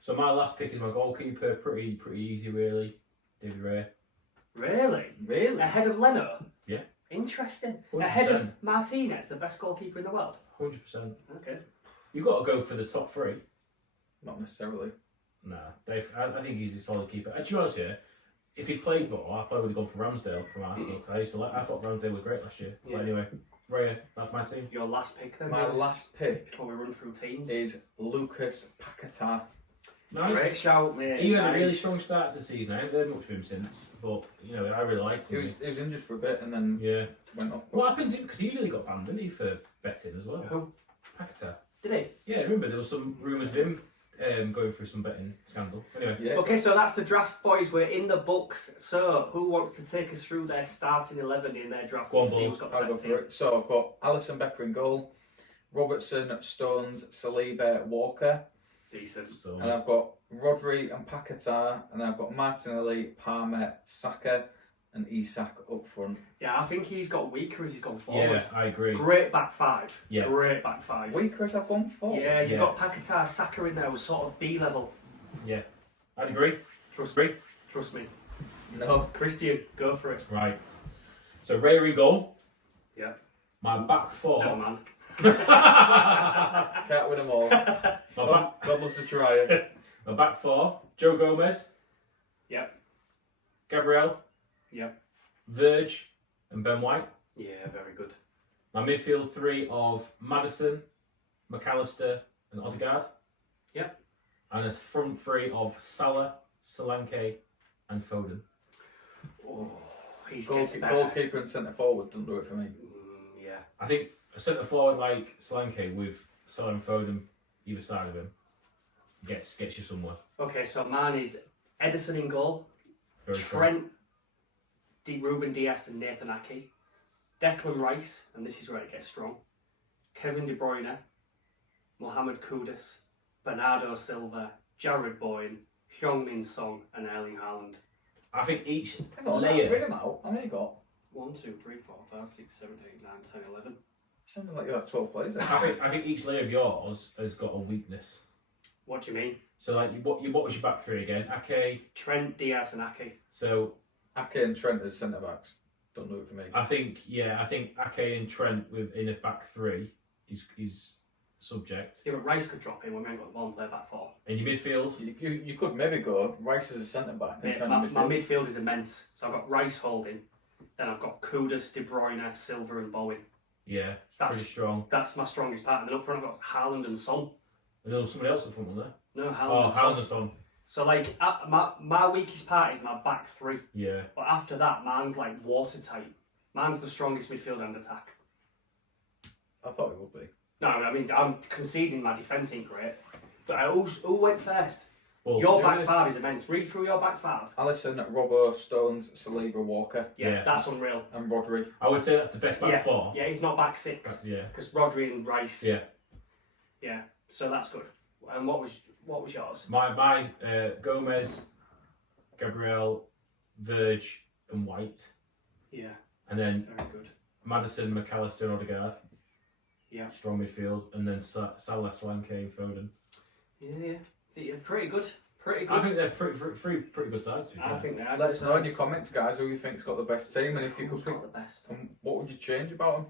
So my last pick is my goalkeeper. Pretty easy, really. David Ray. Really? Really? Ahead of Leno? Yeah. Interesting. 100%. Ahead of Martinez, the best goalkeeper in the world? 100%. Okay. You've got to go for the top 3. Not necessarily. Nah, I think he's a solid keeper. To be honest, yeah, if he played more, I probably would have gone for Ramsdale from Arsenal. 'Cause I thought Ramsdale was great last year. Yeah. But anyway, Raya, that's my team. Your last pick then? My Lewis, last pick before we run through teams. is Lucas Paquetá. Nice. Great shout, mate. He had a really Nice. strong start to the season. I haven't heard much of him since, but you know, I really liked He him. was injured for a bit and then Yeah. went off. What happened to him? Because he really got banned, didn't he, for betting as well? Who? Paquetá. Did he? Yeah, I remember there was some rumours of him going through some betting scandal. Anyway, Yeah. Okay, so that's the draft, boys. We're in the books. So, who wants to take us through their starting 11 in their draft? Go on, Let's see Bull. who's got the I'll go best for team. it. So I've got Alisson Becker in goal, Robertson, Stones, Saliba, Walker, Decent. so and I've got Rodri and Paquetá, and I've got Martinelli, Palmer, Saka, and Isak up front. Yeah, I think he's got weaker as he's gone forward. yeah, I agree. Great back 5. Yeah. Great back 5. Weaker as I've gone forward. Yeah, you've Yeah. got Paquetá, Saka in there was sort of B level. Yeah, I'd agree. Trust Agree. Trust me. No. Christian, go for it. Right. So Raya in goal. Yeah. My back 4. Never mind. Can't win them all. My back, God loves to try it. my back 4. Joe Gomez. Yep. Gabriel. Yep. Verge and Ben White. Yeah, very good. My midfield 3 of Maddison, McAllister, and Odegaard. Yep. And a front 3 of Salah, Solanke, and Foden. Oh, he's gets better. Goalkeeper and centre forward doesn't do it for me. Yeah. I think a centre forward like Solanke with Salah and Foden either side of him gets you somewhere. Okay, so mine is Edison in goal, Very strong. Trent, Ruben Diaz, and Nathan Ake. Declan Rice, and this is where it gets strong. Kevin De Bruyne, Mohamed Kudus, Bernardo Silva, Jared Bowen, Heung-min Son, and Erling Haaland. I think each Hang on, layer. read them out. How many you got? 1, 2, 3, 4, 5, 6, 7, 8, 9, 10, 11. You sounded like you had 12 players. I think each layer of yours has got a weakness. What do you mean? So like, what was your back three again? Ake. Trent, Diaz, and Ake. So Ake and Trent as centre backs. Don't do it for me. I think Ake and Trent in a back three is subject. Yeah, but Rice could drop in when we haven't got the ball and play back four. And your midfield. You could maybe go Rice as a centre back and Yeah, Trent my in midfield. midfield is immense. So I've got Rice holding, then I've got Kudus, De Bruyne, Silva, and Bowen. Yeah, That's pretty strong. That's my strongest part. And then up front I've got Haaland and Son. And there was somebody else up front, wasn't there? No, Haaland and Son. Haaland and Son. So like my weakest part is my back three. Yeah. But after that, mine's like watertight. Mine's the strongest midfield and attack. I thought it would be. No, I mean I'm conceding my defence ain't great. But who went first? Well, Your who back is- five is immense. Read through your back five. Alisson, Robbo, Stones, Saliba, Walker, Yeah. That's unreal. and Rodri. I would say that's the best back four. Yeah, he's not back six. Yeah. Because Rodri and Rice. Yeah. Yeah. So that's good. And what was yours? My Gomez, Gabriel, Verge, and White, Yeah. and then Very good. Maddison, McAllister, and Odegaard. Yeah. Strong midfield, and then Salah, Solanke, and Foden. Yeah. Pretty good. Pretty good. I think they're three pretty good sides. to be I fair. think they are. Let good us know in sides. your comments, guys, who you think's got the best team, and if you Who's could got pick, the best? what would you change about them?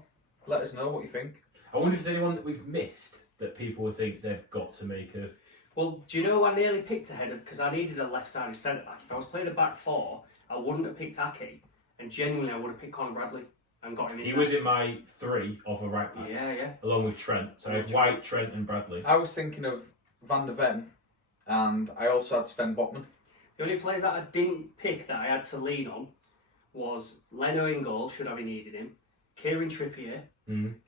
Let us know what you think. I wonder if there's anyone that we've missed that people would think they've got to make a. Well, do you know I nearly picked ahead of because I needed a left-sided centre back. If I was playing a back four, I wouldn't have picked Ake, and genuinely I would have picked Conor Bradley and got him in. He there. was in my three of a right back, Yeah. along with Trent. So I had White, Trent, and Bradley. I was thinking of Van der Ven, and I also had Sven Botman. The only players that I didn't pick that I had to lean on was Leno in goal, should I be needed him. Kieran Trippier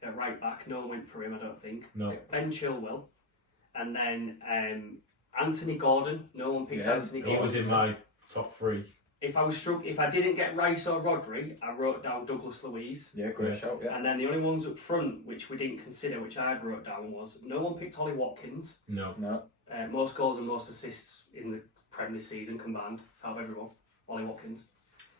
at right back, no one went for him, I don't think. No. Ben Chilwell, and then Anthony Gordon. No one picked Yeah, Anthony He Gordon. was in my top three. If I didn't get Rice or Rodri, I wrote down Douglas Luiz. Yeah, great Yeah. shout, yeah. And then the only ones up front which we didn't consider, which I had wrote down, was no one picked Ollie Watkins. No. No. Most goals and most assists in the Premier season combined out of everyone. Ollie Watkins.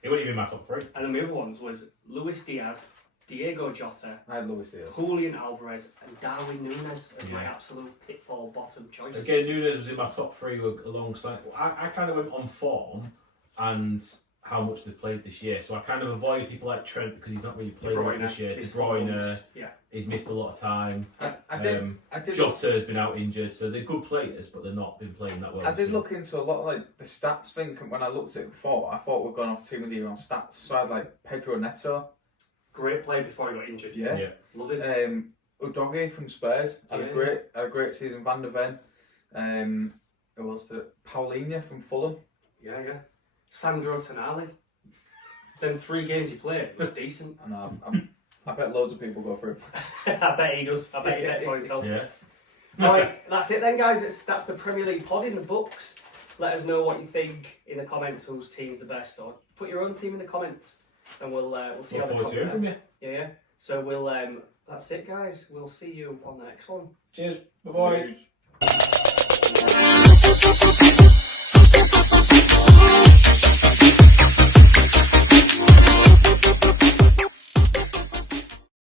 He wasn't even in my top three. And then the other ones was Luis Diaz, Diego Jota, I had Luis Diaz. Julian Alvarez, and Darwin Núñez as my Yeah. absolute pitfall bottom choice. Again, Núñez was in my top three alongside. I kind of went on form and how much they've played this year. So I kind of avoided people like Trent because he's not really played a lot this year. De Bruyne, Yeah. he's missed a lot of time. I did Jota's been out injured, so they're good players, but they've not been playing that well. I this did year. look into a lot of like the stats thing when I looked at it before. I thought we'd gone off too many on stats. So I had like Pedro Neto, Great player before he got injured. Yeah. Love it. Udogie from Spurs had Yeah. a great season. Van der Ven, who else did it? Paulinho from Fulham. Yeah. Sandro Tonali. Then 3 games he played was decent. And I bet loads of people go for him. I bet he does. I bet he bets on himself. Yeah. Right, that's it then, guys. That's the Premier League pod in the books. Let us know what you think in the comments. Whose team's the best, or put your own team in the comments, and we'll see Look how forward to hearing from you. Yeah. So we'll. That's it, guys. We'll see you on the next one. Cheers. Bye bye. News.